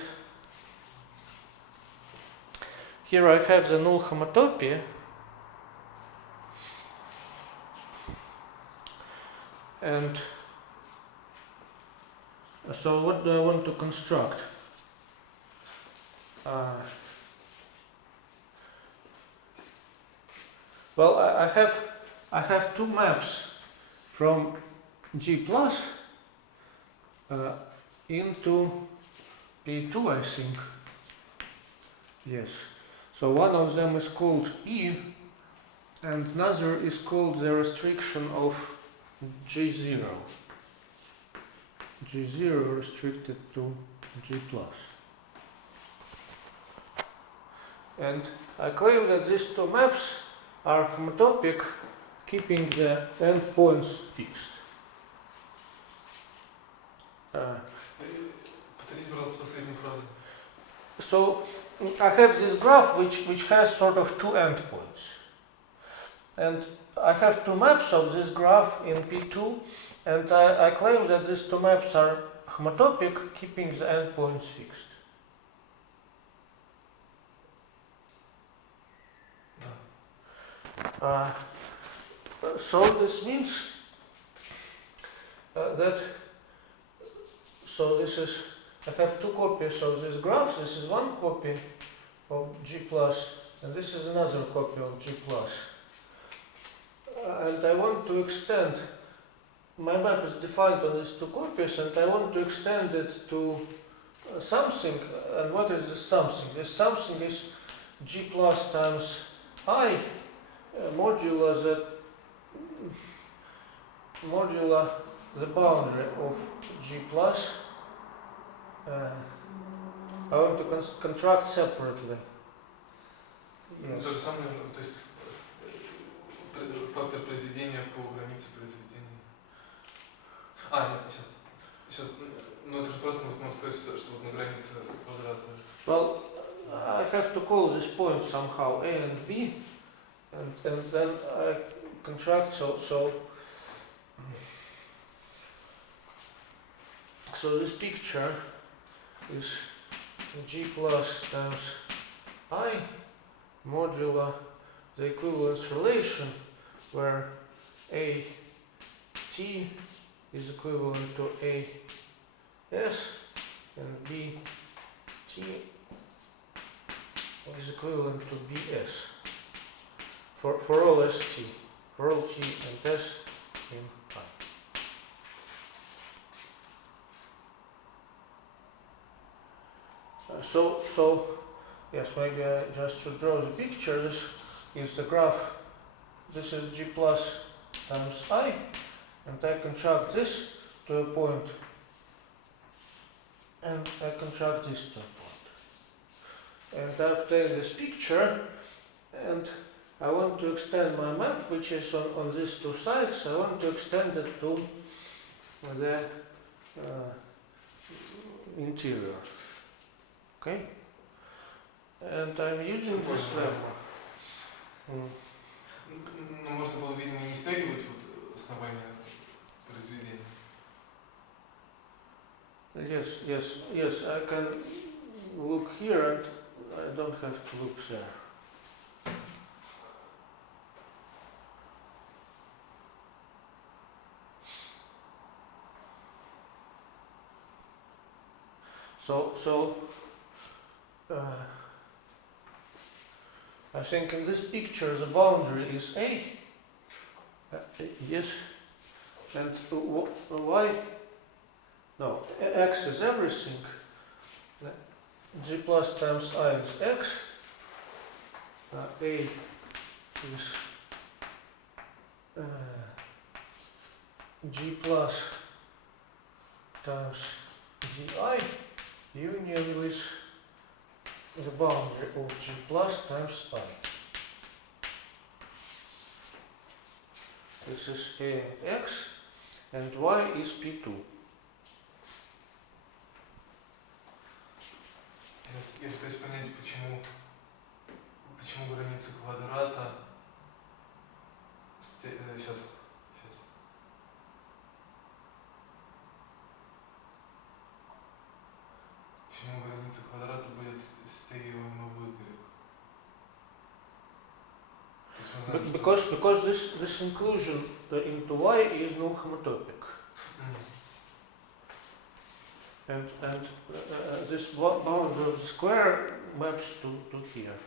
here I have the null homotopy, and so what do I want to construct? Well, I have two maps from G plus into P2, I think. Yes. So one of them is called E, and another is called the restriction of G0. G0 restricted to G plus. And I claim that these two maps are homotopic, keeping the endpoints fixed. Повторите, пожалуйста, последнюю фразу. So I have this graph which has sort of two endpoints. And I have two maps of this graph in P2, and I claim that these two maps are homotopic, keeping the endpoints fixed. So this means that, so this is, I have two copies of this graph. This is one copy of G plus, and this is another copy of G plus. And I want to extend, my map is defined on these two copies, and I want to extend it to something. And what is this something? This something is G plus times I modulo the boundary of G plus. I want to contract separately. Yes. То же самое, то есть фактор произведения по границе произведения. Нет, сейчас, ну это же просто можно сказать, что вот на границе квадрата. Well, I have to call this point somehow A and B, and then I contract so this picture is G plus times I modulo the equivalence relation, where A T is equivalent to A S and B T is equivalent to BS for all ST, for all T and S in I. So yes, maybe I just should draw the picture. This is the graph. This is G plus times I, and I contract this to a point, and I contract this to a point. And I obtain this picture, and I want to extend my map, which is on these two sides. I want to extend it to the interior. Okay? And I'm using this lemma. Но можно было, видимо, не стягивать вот основание произведения. Yes, I can look here and I don't have to look there. So I think in this picture the boundary is A. Yes, and Y. No, X is everything. G plus times I is X. A is G plus times GI union with the boundary of G plus times I. This is A and X, and Y is P2. Я пытаюсь понять, почему граница квадрата... Сейчас. Почему граница квадрата будет стереоима в Y? То есть мы знаем, Because this inclusion into Y is non-homotopic. And this boundary of the square maps to here.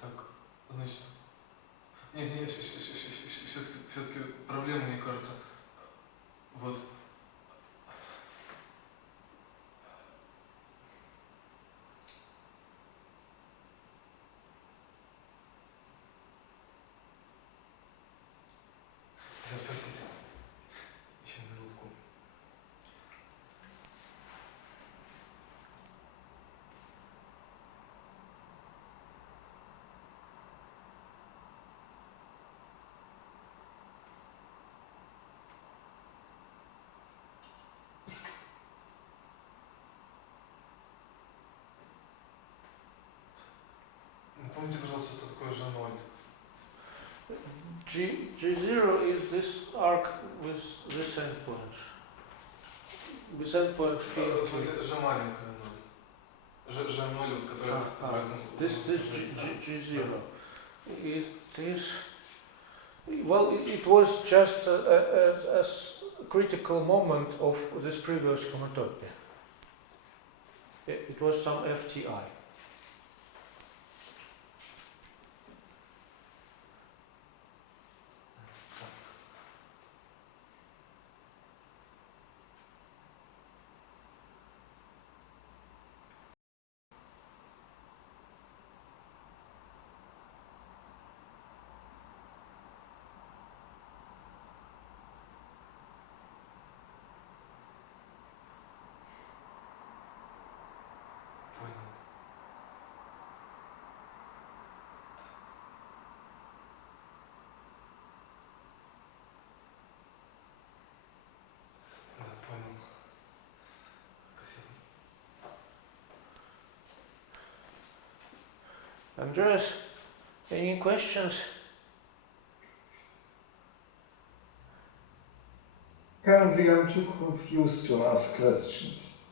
Так, значит... Нет, все-таки проблема, мне кажется, вот... Сейчас, простите. Еще минутку. Напомните, пожалуйста, что такое G0. G0 is this arc with this endpoint. With endpoint В смысле, G маленькая 0. G0, вот, которая... This G0. It is... Well, it was just a critical moment of this previous homotopy. It was some FTI. Понял. Да, понял. Спасибо. Andreas, any questions? Currently, I'm too confused to ask questions.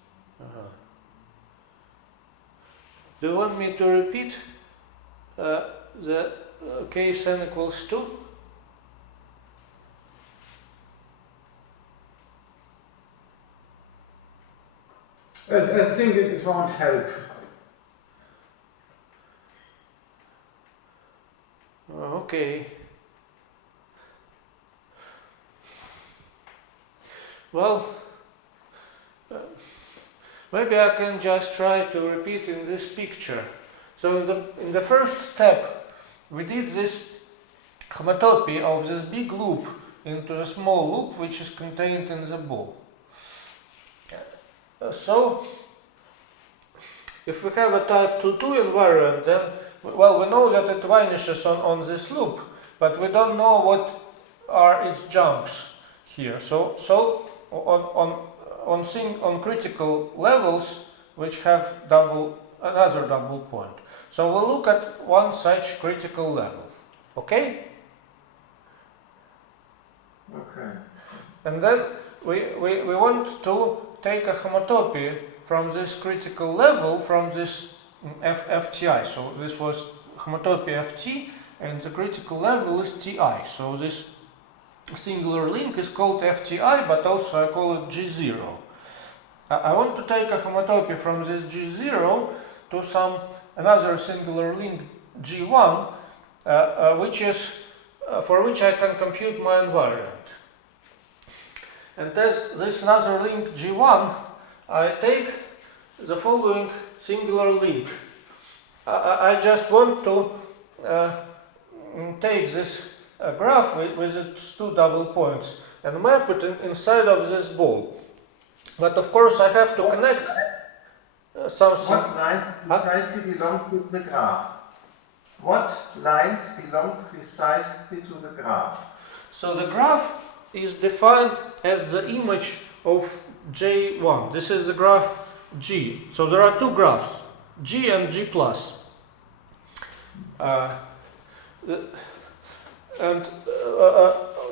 Do you want me to repeat the case n equals 2? I think it won't help. Okay. Well, maybe I can just try to repeat in this picture. So in the first step, we did this homotopy of this big loop into the small loop which is contained in the ball. So if we have a type 2 invariant, then, well, we know that it vanishes on this loop, but we don't know what are its jumps here. So on critical levels which have another double point. So we'll look at one such critical level. Okay? Okay. And then we want to take a homotopy from this critical level, from this FTI. So this was homotopy FT, and the critical level is TI. So this singular link is called FTI, but also I call it G0. I want to take a homotopy from this G0 to another singular link G1, for which I can compute my invariant. And as this another link G1, I take the following singular link. I just want to take this graph with its two double points and map it inside of this ball. But of course I have to connect something. What lines precisely belong to the graph? What lines belong precisely to the graph? So the graph is defined as the image of J1. This is the graph G. So there are two graphs, G and G plus.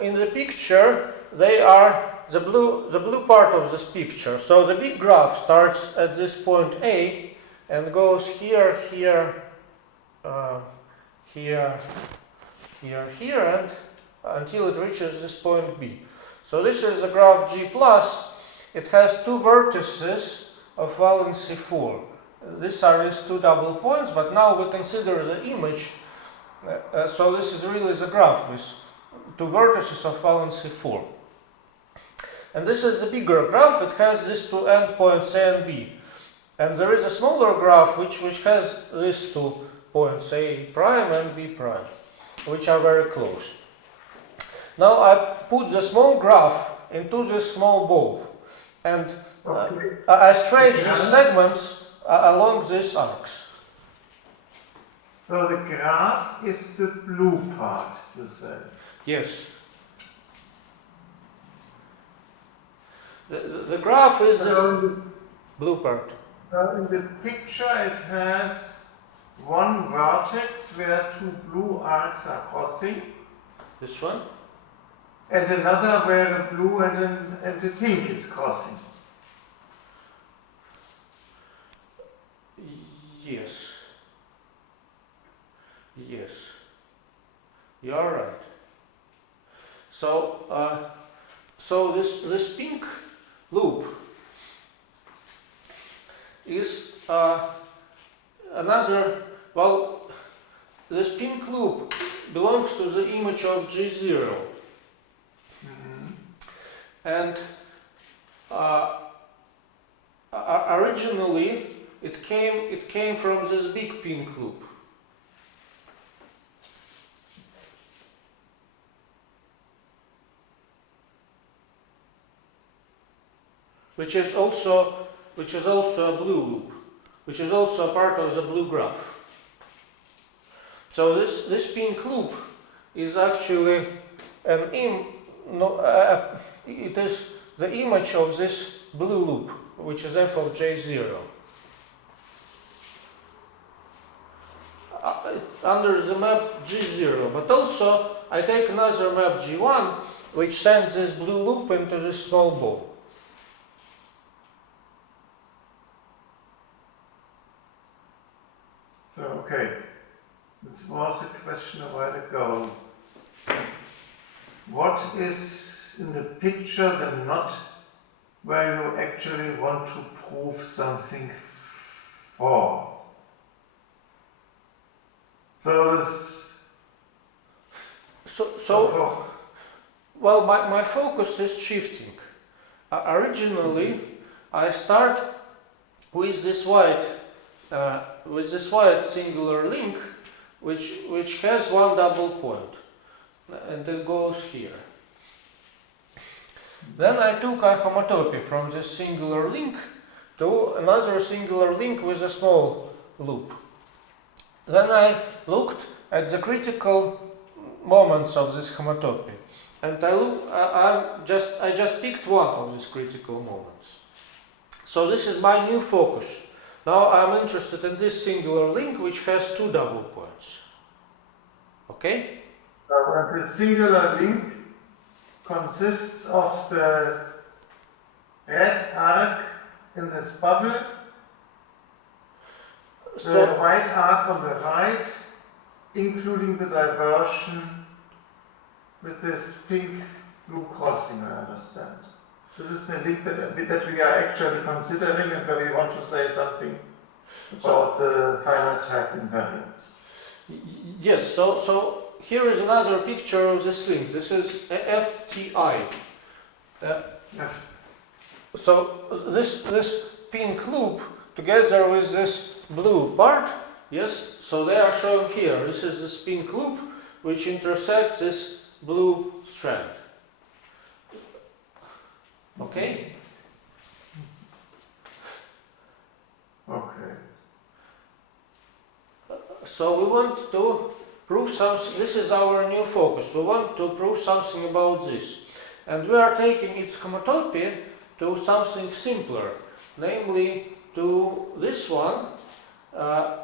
In the picture, they are the blue part of this picture. So the big graph starts at this point A and goes here, here, here, and until it reaches this point B. So this is the graph G plus. It has two vertices of valency 4. These are its two double points, but now we consider the image. So this is really the graph with two vertices of valency 4. And this is the bigger graph. It has these two endpoints A and B. And there is a smaller graph which has these 2 points, A prime and B prime, which are very close. Now I put the small graph into this small ball, and I stretch the segments along these arcs. So the graph is the blue part, you said. Yes. The graph is the blue part. In the picture it has one vertex where 2 blue arcs are crossing, This one? and another where a blue and a pink is crossing. Yes. Yes. You are right. So, so this pink loop is another. Well, this pink loop belongs to the image of G0, and originally it came from this big pink loop. Which is also a blue loop, which is also a part of the blue graph. So this pink loop is actually it is the image of this blue loop, which is f of J0. Under the map G0, but also I take another map G1, which sends this blue loop into this small ball. So, okay, this was a question a while ago. What is in the picture the knot where you actually want to prove something for? So this... So well, my focus is shifting. Originally, I start with this white singular link, which has one double point, and it goes here. Then I took a homotopy from this singular link to another singular link with a small loop. Then I looked at the critical moments of this homotopy, and I just picked one of these critical moments. So this is my new focus. Now I'm interested in this singular link which has 2 double points. Okay? So the singular link consists of the red arc in this bubble, the white arc on the right, including the diversion with this pink blue crossing, I understand. This is the link that we are actually considering and where we want to say something about the finite type invariance. Yes, so here is another picture of this link. This is FTI. So this pink loop together with this blue part. Yes, so they are shown here. This is this pink loop which intersects this blue strand. Okay? Okay. So we want to prove something. This is our new focus. We want to prove something about this. And we are taking its homotopy to something simpler, namely to this one,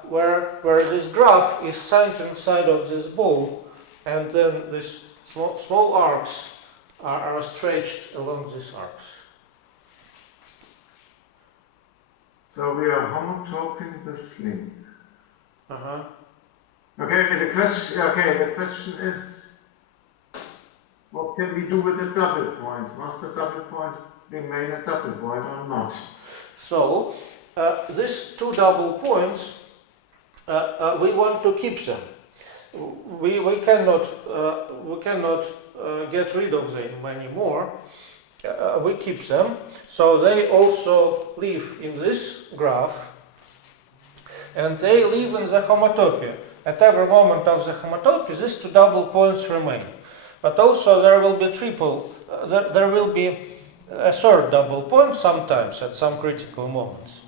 where this graph is sunk inside of this ball, and then these small arcs are stretched along these arcs. So we are homotoping this link. Uh-huh. Okay, the question is, what can we do with the double point? Must the double point remain a double point or not? So these two double points, we want to keep them. We cannot get rid of them anymore. We keep them, so they also live in this graph, and they live in the homotopy. At every moment of the homotopy, these two double points remain. But also there will be there will be a third double point sometimes at some critical moments.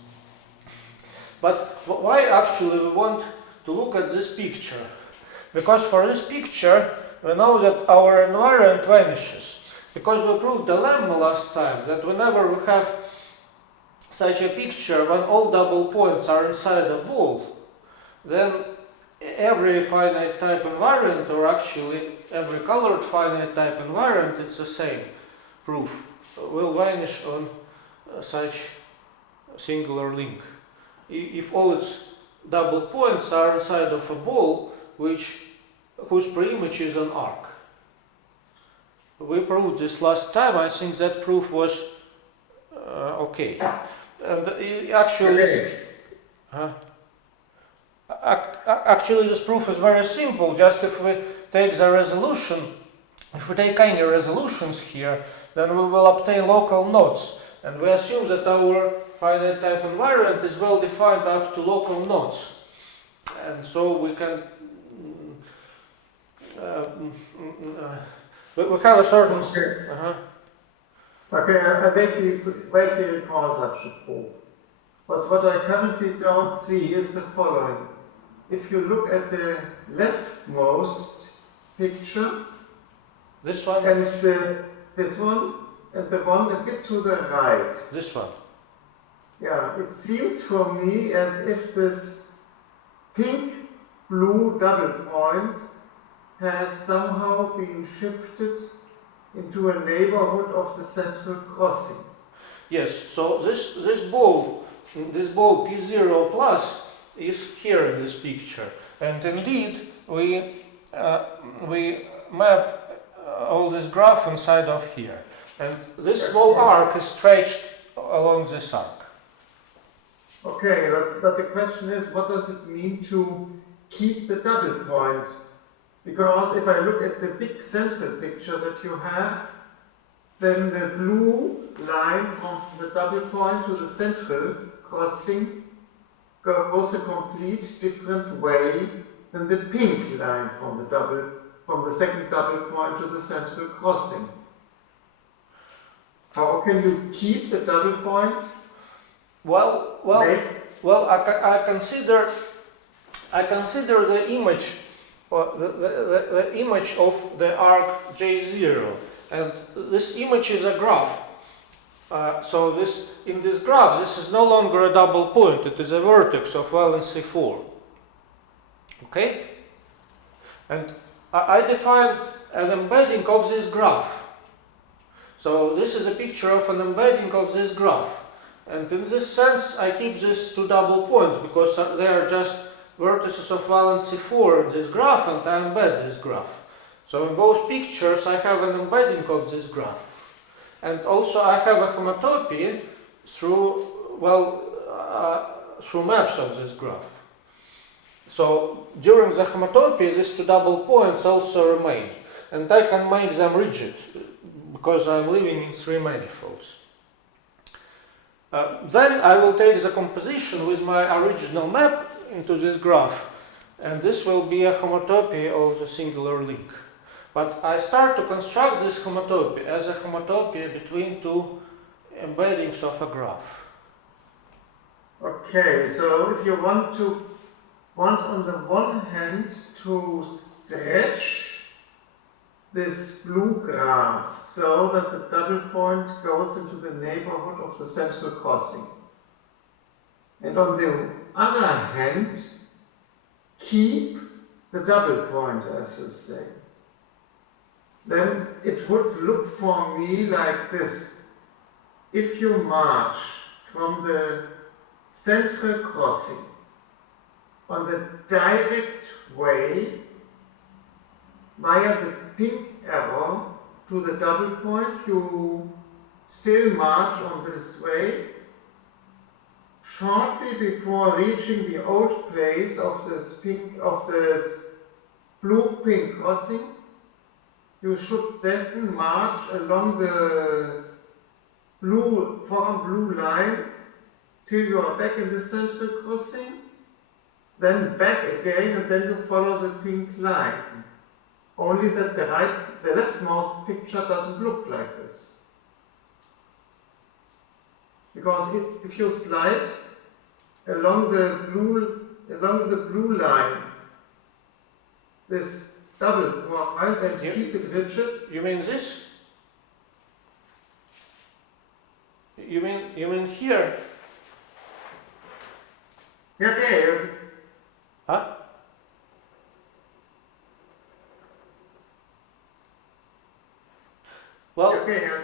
But why actually we want to look at this picture? Because for this picture we know that our invariant vanishes. Because we proved the lemma last time that whenever we have such a picture when all double points are inside a ball, then every finite type invariant, or actually every colored finite type invariant, it's the same proof, will vanish on such singular link. If all its double points are inside of a ball whose preimage is an arc. We proved this last time. I think that proof was okay. And actually, actually this proof is very simple. Just if we take the resolution, if we take any resolutions here, then we will obtain local nodes. And we assume that our finite type invariant is well defined up to local nodes. And so we can we have a certain... Okay, okay, I vaguely recall such a proof. But what I currently don't see is the following. If you look at the leftmost picture, this one? and this one, and the one a bit to the right. This one? Yeah, it seems for me as if this pink-blue double point has somehow been shifted into a neighborhood of the central crossing. Yes, so this ball P0 plus is here in this picture, and indeed we map all this graph inside of here, and this small arc is stretched along this arc. Okay, but the question is, what does it mean to keep the double point? Because if I look at the big central picture that you have, then the blue line from the double point to the central crossing goes a complete different way than the pink line from the second double point to the central crossing. How can you keep the double point? Well, I consider the image, the image of the arc J0, and this image is a graph. So in this graph, this is no longer a double point; it is a vertex of valency 4. Okay, and I define an embedding of this graph. So this is a picture of an embedding of this graph. And in this sense, I keep these two double points because they are just vertices of valency 4 in this graph, and I embed this graph. So in both pictures, I have an embedding of this graph. And also I have a homotopy through maps of this graph. So during the homotopy, these two double points also remain. And I can make them rigid because I'm living in three manifolds. Then I will take the composition with my original map into this graph, and this will be a homotopy of the singular link. But I start to construct this homotopy as a homotopy between two embeddings of a graph. Okay, so if you want on the one hand to stretch this blue graph so that the double point goes into the neighborhood of the central crossing. And on the other hand, keep the double point, as you say. Then it would look for me like this. If you march from the central crossing on the direct way via the pink arrow to the double point, you still march on this way. Shortly before reaching the old place of this blue-pink crossing, you should then march along the form blue line till you are back in the central crossing, then back again, and then you follow the pink line. Only that the leftmost picture doesn't look like this. Because if you slide along the blue line, this double point and keep it rigid. You mean this? You mean here? Okay. Huh? Well, okay, yes.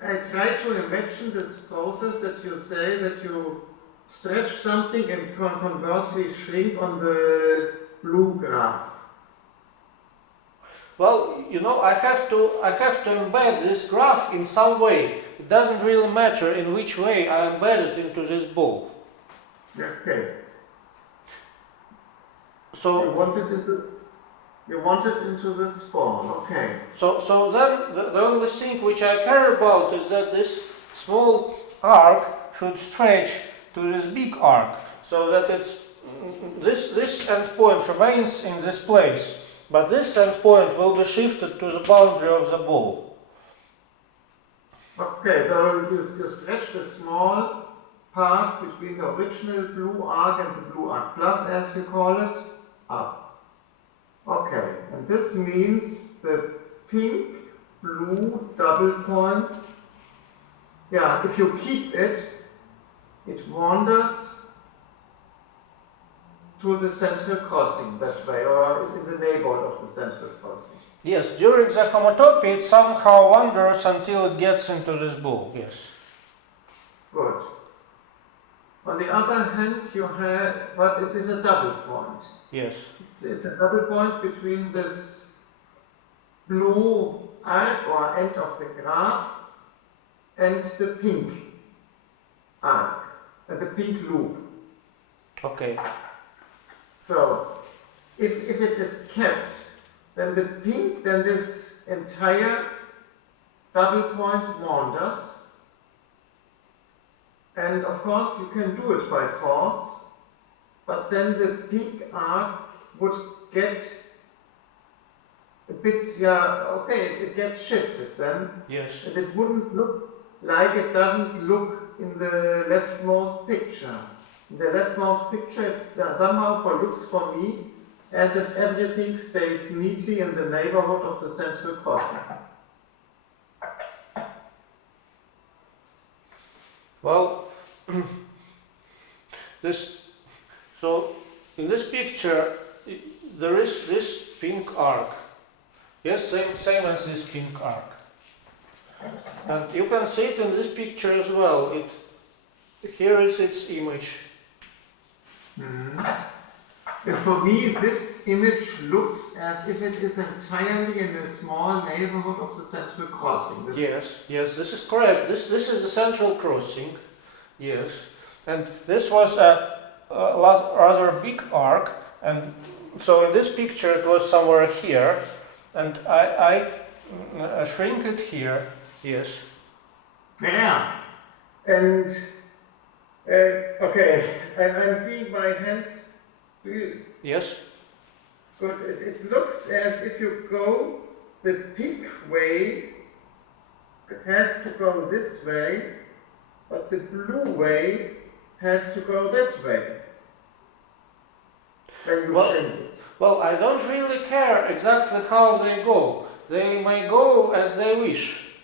I try to imagine this process that you say that you stretch something and conversely shrink on the blue graph. well, you know, I have to embed this graph in some way. It doesn't really matter in which way I embed it into this ball. Okay. So you want it into this form, okay. So then the only thing which I care about is that this small arc should stretch to this big arc, so that it's this endpoint remains in this place, but this endpoint will be shifted to the boundary of the ball. Okay, so you stretch the small part between the original blue arc and the blue arc plus, as you call it, up. Okay, and this means the pink blue double point, yeah, if you keep it, it wanders to the central crossing that way, or in the neighborhood of the central crossing. Yes, during the homotopy it somehow wanders until it gets into this ball, yes. Good. On the other hand, you have, but it is a double point. Yes. It's a double point between this blue arc or end of the graph and the pink arc, the pink loop. Okay. So, if it is kept, then this entire double point wanders. And of course, you can do it by force, but then the pink arc would get a bit, yeah, okay, it gets shifted then. Yes. And it wouldn't look like it doesn't look in the leftmost picture. In the leftmost picture, it somehow looks for me as if everything stays neatly in the neighborhood of the central crossing. Well, so in this picture, there is this pink arc. Yes, same as this pink arc. And you can see it in this picture as well. Here is its image. Mm-hmm. And for me, this image looks as if it is entirely in a small neighborhood of the central crossing. Yes, this is correct. This is the central crossing. Yes, and this was a rather big arc, and so in this picture it was somewhere here, and I shrink it here. Yes. Yeah, and Okay, I'm seeing my hands. Do you, Yes? good. It looks as if you go the pink way has to go this way, but the blue way has to go that way. When you Well- shrink it. Well, I don't really care exactly how they go. They may go as they wish.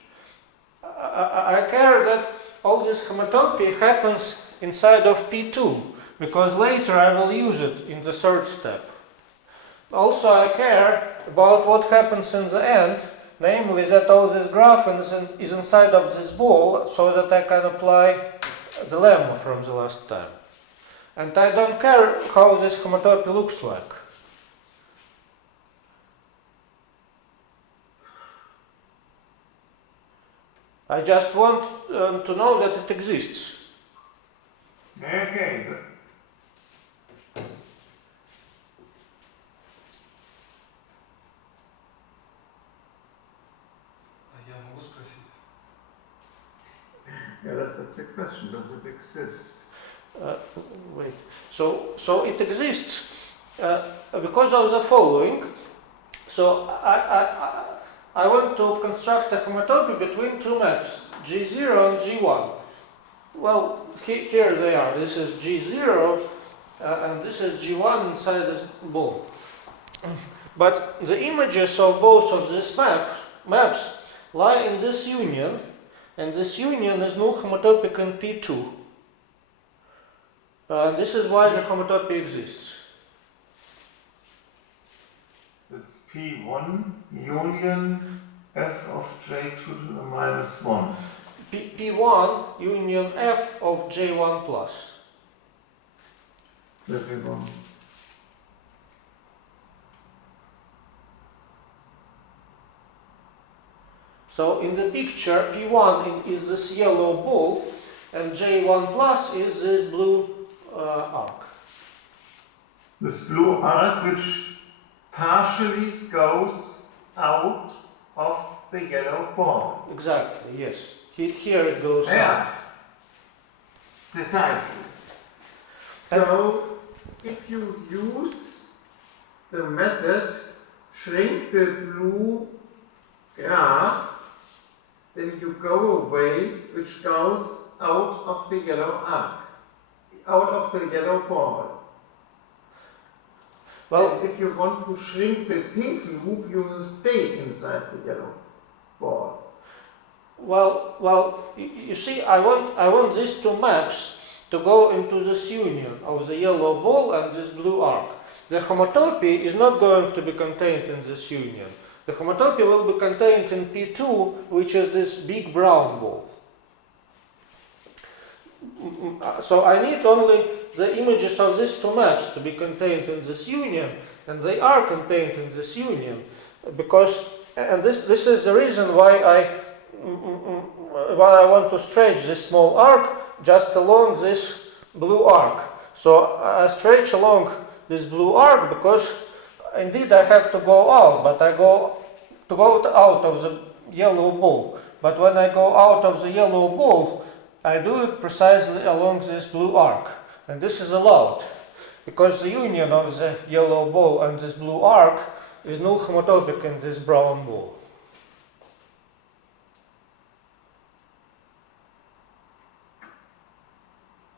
I care that all this homotopy happens inside of P2, because later I will use it in the third step. Also, I care about what happens in the end, namely that all this graph is inside of this ball, so that I can apply the lemma from the last time. And I don't care how this homotopy looks like. I just want to know that it exists. Okay. Я могу спросить? Yeah, that's the question. Does it exist? Wait. So it exists because of the following. So I want to construct a homotopy between two maps, G0 and G1. Well, here they are. This is G0 and this is G1 inside this ball. But the images of both of these maps lie in this union, and this union is null homotopic in P2. This is why the homotopy exists. It's P1 union f of j2 to the minus 1. P1 union f of J1 plus. The P1. So in the picture, P1 is this yellow ball, and J1 plus is this blue arc. This blue arc which partially goes out of the yellow ball. Exactly, yes. Here it goes Yeah. out. Precisely. So, if you use the method shrink the blue graph, then you go away, which goes out of the yellow arc, out of the yellow ball. Well, And if you want to shrink the pink loop, you will stay inside the yellow ball. well, you see, I want these two maps to go into this union of the yellow ball and this blue arc. The homotopy is not going to be contained in this union. The homotopy will be contained in P2, which is this big brown ball. So I need only the images of these two maps to be contained in this union, and they are contained in this union, because, and this is the reason why I want to stretch this small arc just along this blue arc. So I stretch along this blue arc because indeed I have to go out, but I go out of the yellow ball. But when I go out of the yellow ball, I do it precisely along this blue arc. And this is allowed, because the union of the yellow ball and this blue arc is null homotopic in this brown ball.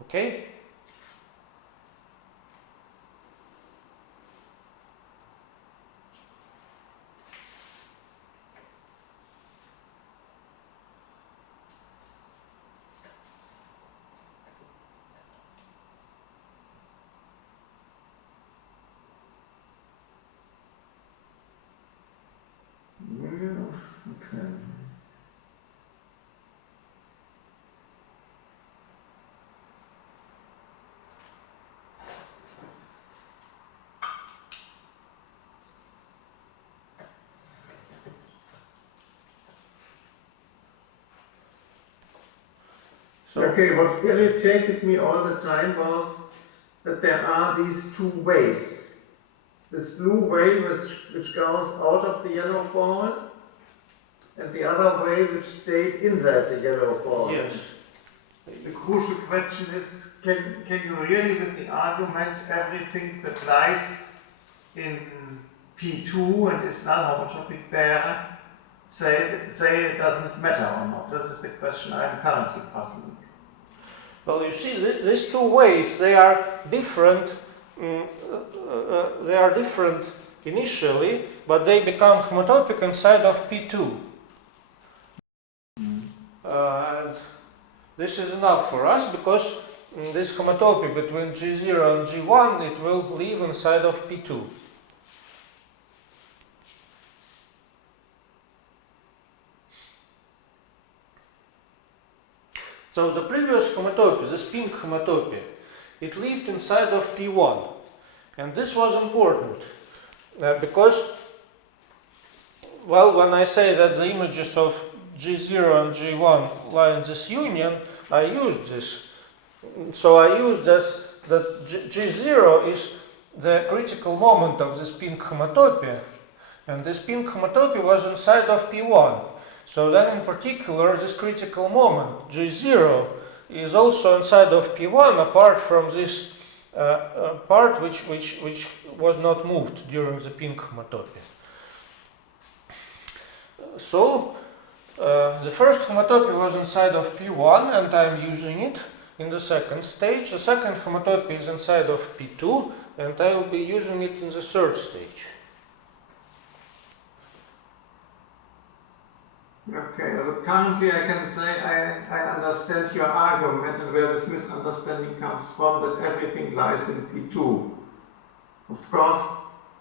Okay? Okay. Okay, what irritated me all the time was that there are these two ways. This blue way which goes out of the yellow ball, and the other way which stayed inside the yellow ball. Yes. The crucial question is, can you really with the argument everything that lies in P2 and is null homotopic there, say it doesn't matter or not? This is the question I'm currently puzzling. Well, you see, these two ways, they are different. They are different initially, but they become homotopic inside of P2. And this is enough for us because this homotopy between G0 and G1, it will live inside of P2. So the previous homotopy, the spin homotopy, it lived inside of P1. And this was important because, well, when I say that the images of G0 and G1 lie in this union, I use this. So I use this, that G0 is the critical moment of the spin homotopy, and the spin homotopy was inside of P1. So then in particular this critical moment, G0, is also inside of P1 apart from this part which was not moved during the pink homotopy. So the first homotopy was inside of P1 and I'm using it in the second stage. The second homotopy is inside of P2 and I will be using it in the third stage. Okay, so currently I can say I understand your argument and where this misunderstanding comes from, that everything lies in P2. Of course,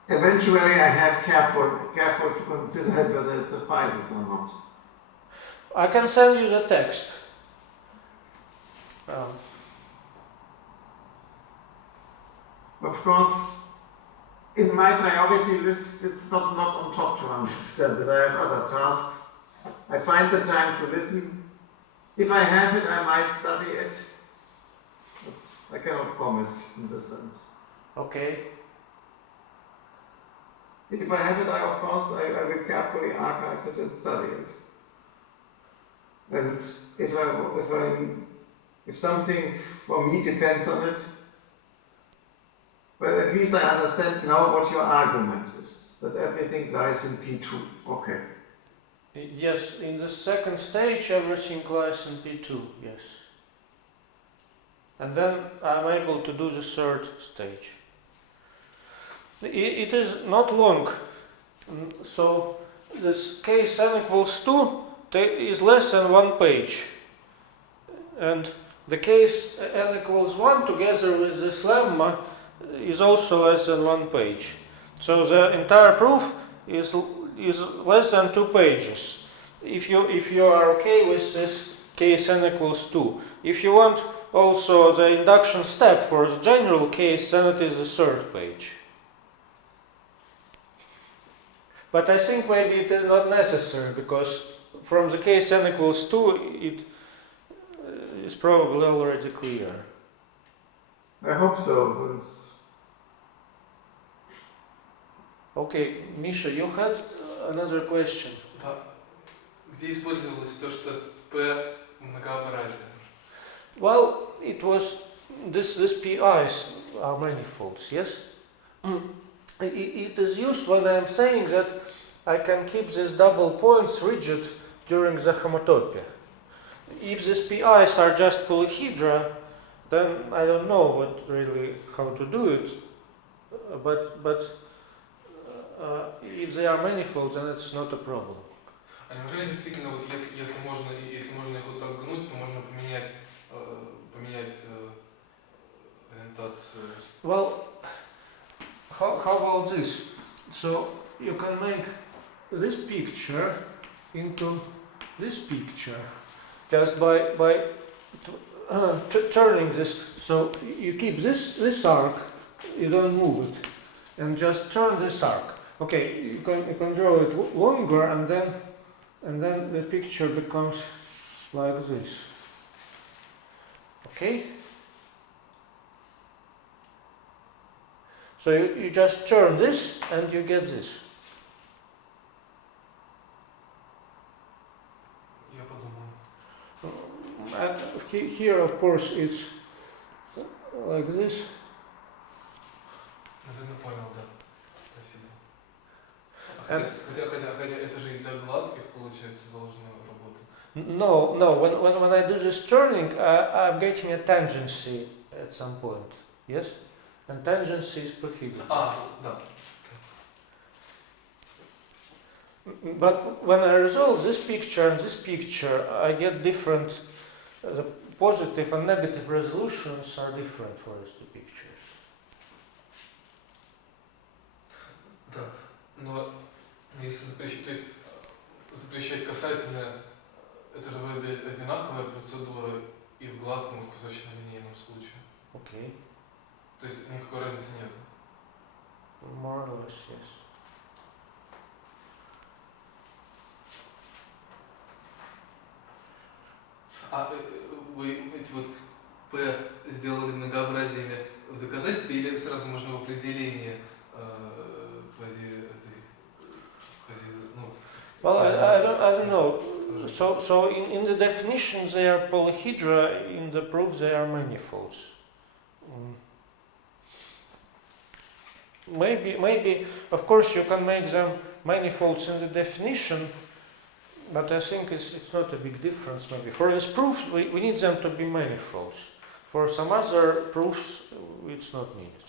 eventually I have careful to consider whether it suffices or not. I can send you the text. Of course, in my priority list, it's not on top to understand that I have other tasks. I find the time to listen. If I have it, I might study it. I cannot promise in this sense. Okay. If I have it, of course, I will carefully archive it and study it. And if something for me depends on it, well, at least I understand now what your argument is, that everything lies in P2. Okay. Yes, in the second stage everything lies in P2, yes. And then I'm able to do the third stage. It is not long, so this case n equals 2 is less than 1 page. And the case n equals 1 together with this lemma is also less than 1 page. So the entire proof is less than 2 pages. If you are okay with this case n equals 2. If you want also the induction step for the general case, then it is the third page. But I think maybe it is not necessary because from the case n equals 2 it is probably already clear. I hope so. Okay, Misha, you had another question. Да. Где использовалось то, что P многообразие? Well, it was this PIs are manifolds, yes? It is used when I am saying that I can keep these double points rigid during the homotopy. If these PIs are just polyhedra, then I don't know how to do it. But if they are manifolds, then it's not a problem. А неужели действительно вот если можно их вот так гнуть, то можно поменять ориентацию? Well, how about this? So you can make this picture into this picture just by turning this. So you keep this arc, you don't move it, and just turn this arc. Okay, you can draw it longer, and then the picture becomes like this. Okay. So you just turn this and you get this. Я подумал. And here, of course, it's like this. Наверное, понял, да. Спасибо. Хотя это же и для гладких, получается, должно работать. No. When I do this turning, I'm getting a tangency at some point. Yes, and tangency is prohibited. Да. But when I resolve this picture and this picture, I get different. The positive and negative resolutions are different for these two pictures. Да. Но если запрещать, то есть запрещать касательное, это же вроде одинаковая процедура и в гладком, и в кусочно-линейном случае. Okay. То есть никакой разницы нет. More or less, yes. Вы эти вот P сделали многообразиями в доказательстве или сразу можно в определении Well, I don't know. So in the definition they are polyhedra, in the proof they are manifolds. Maybe, of course, you can make them manifolds in the definition, but I think it's not a big difference. Maybe for this proof we need them to be manifolds. For some other proofs it's not needed.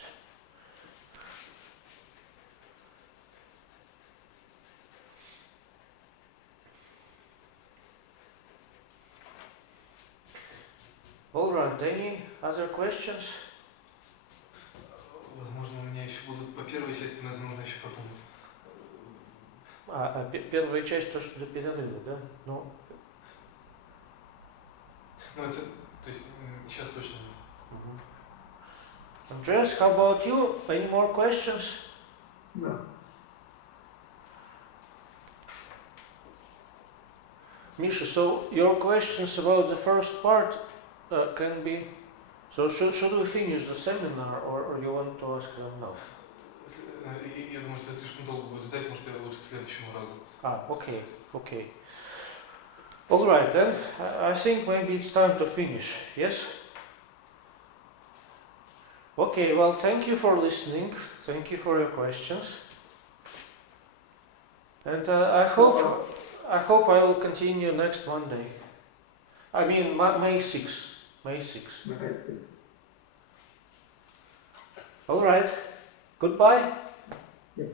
All right. Any other questions? Возможно, у меня еще будут по первой части, но нужно еще подумать. Первая часть то, что до перерыва, да? Ну, это, то есть сейчас точно нет. Andreas, how about you? Any more questions? No. Misha, so your questions about the first part can be. So should we finish the seminar, or you want to ask them now? Я думаю, что это слишком долго будет ждать, может, я лучше к следующему разу. Okay. All right then. I think maybe it's time to finish. Yes. Okay. Well, thank you for listening. Thank you for your questions. And I hope I will continue next Monday. I mean May 6th. May 6th. All right. Goodbye. Yeah.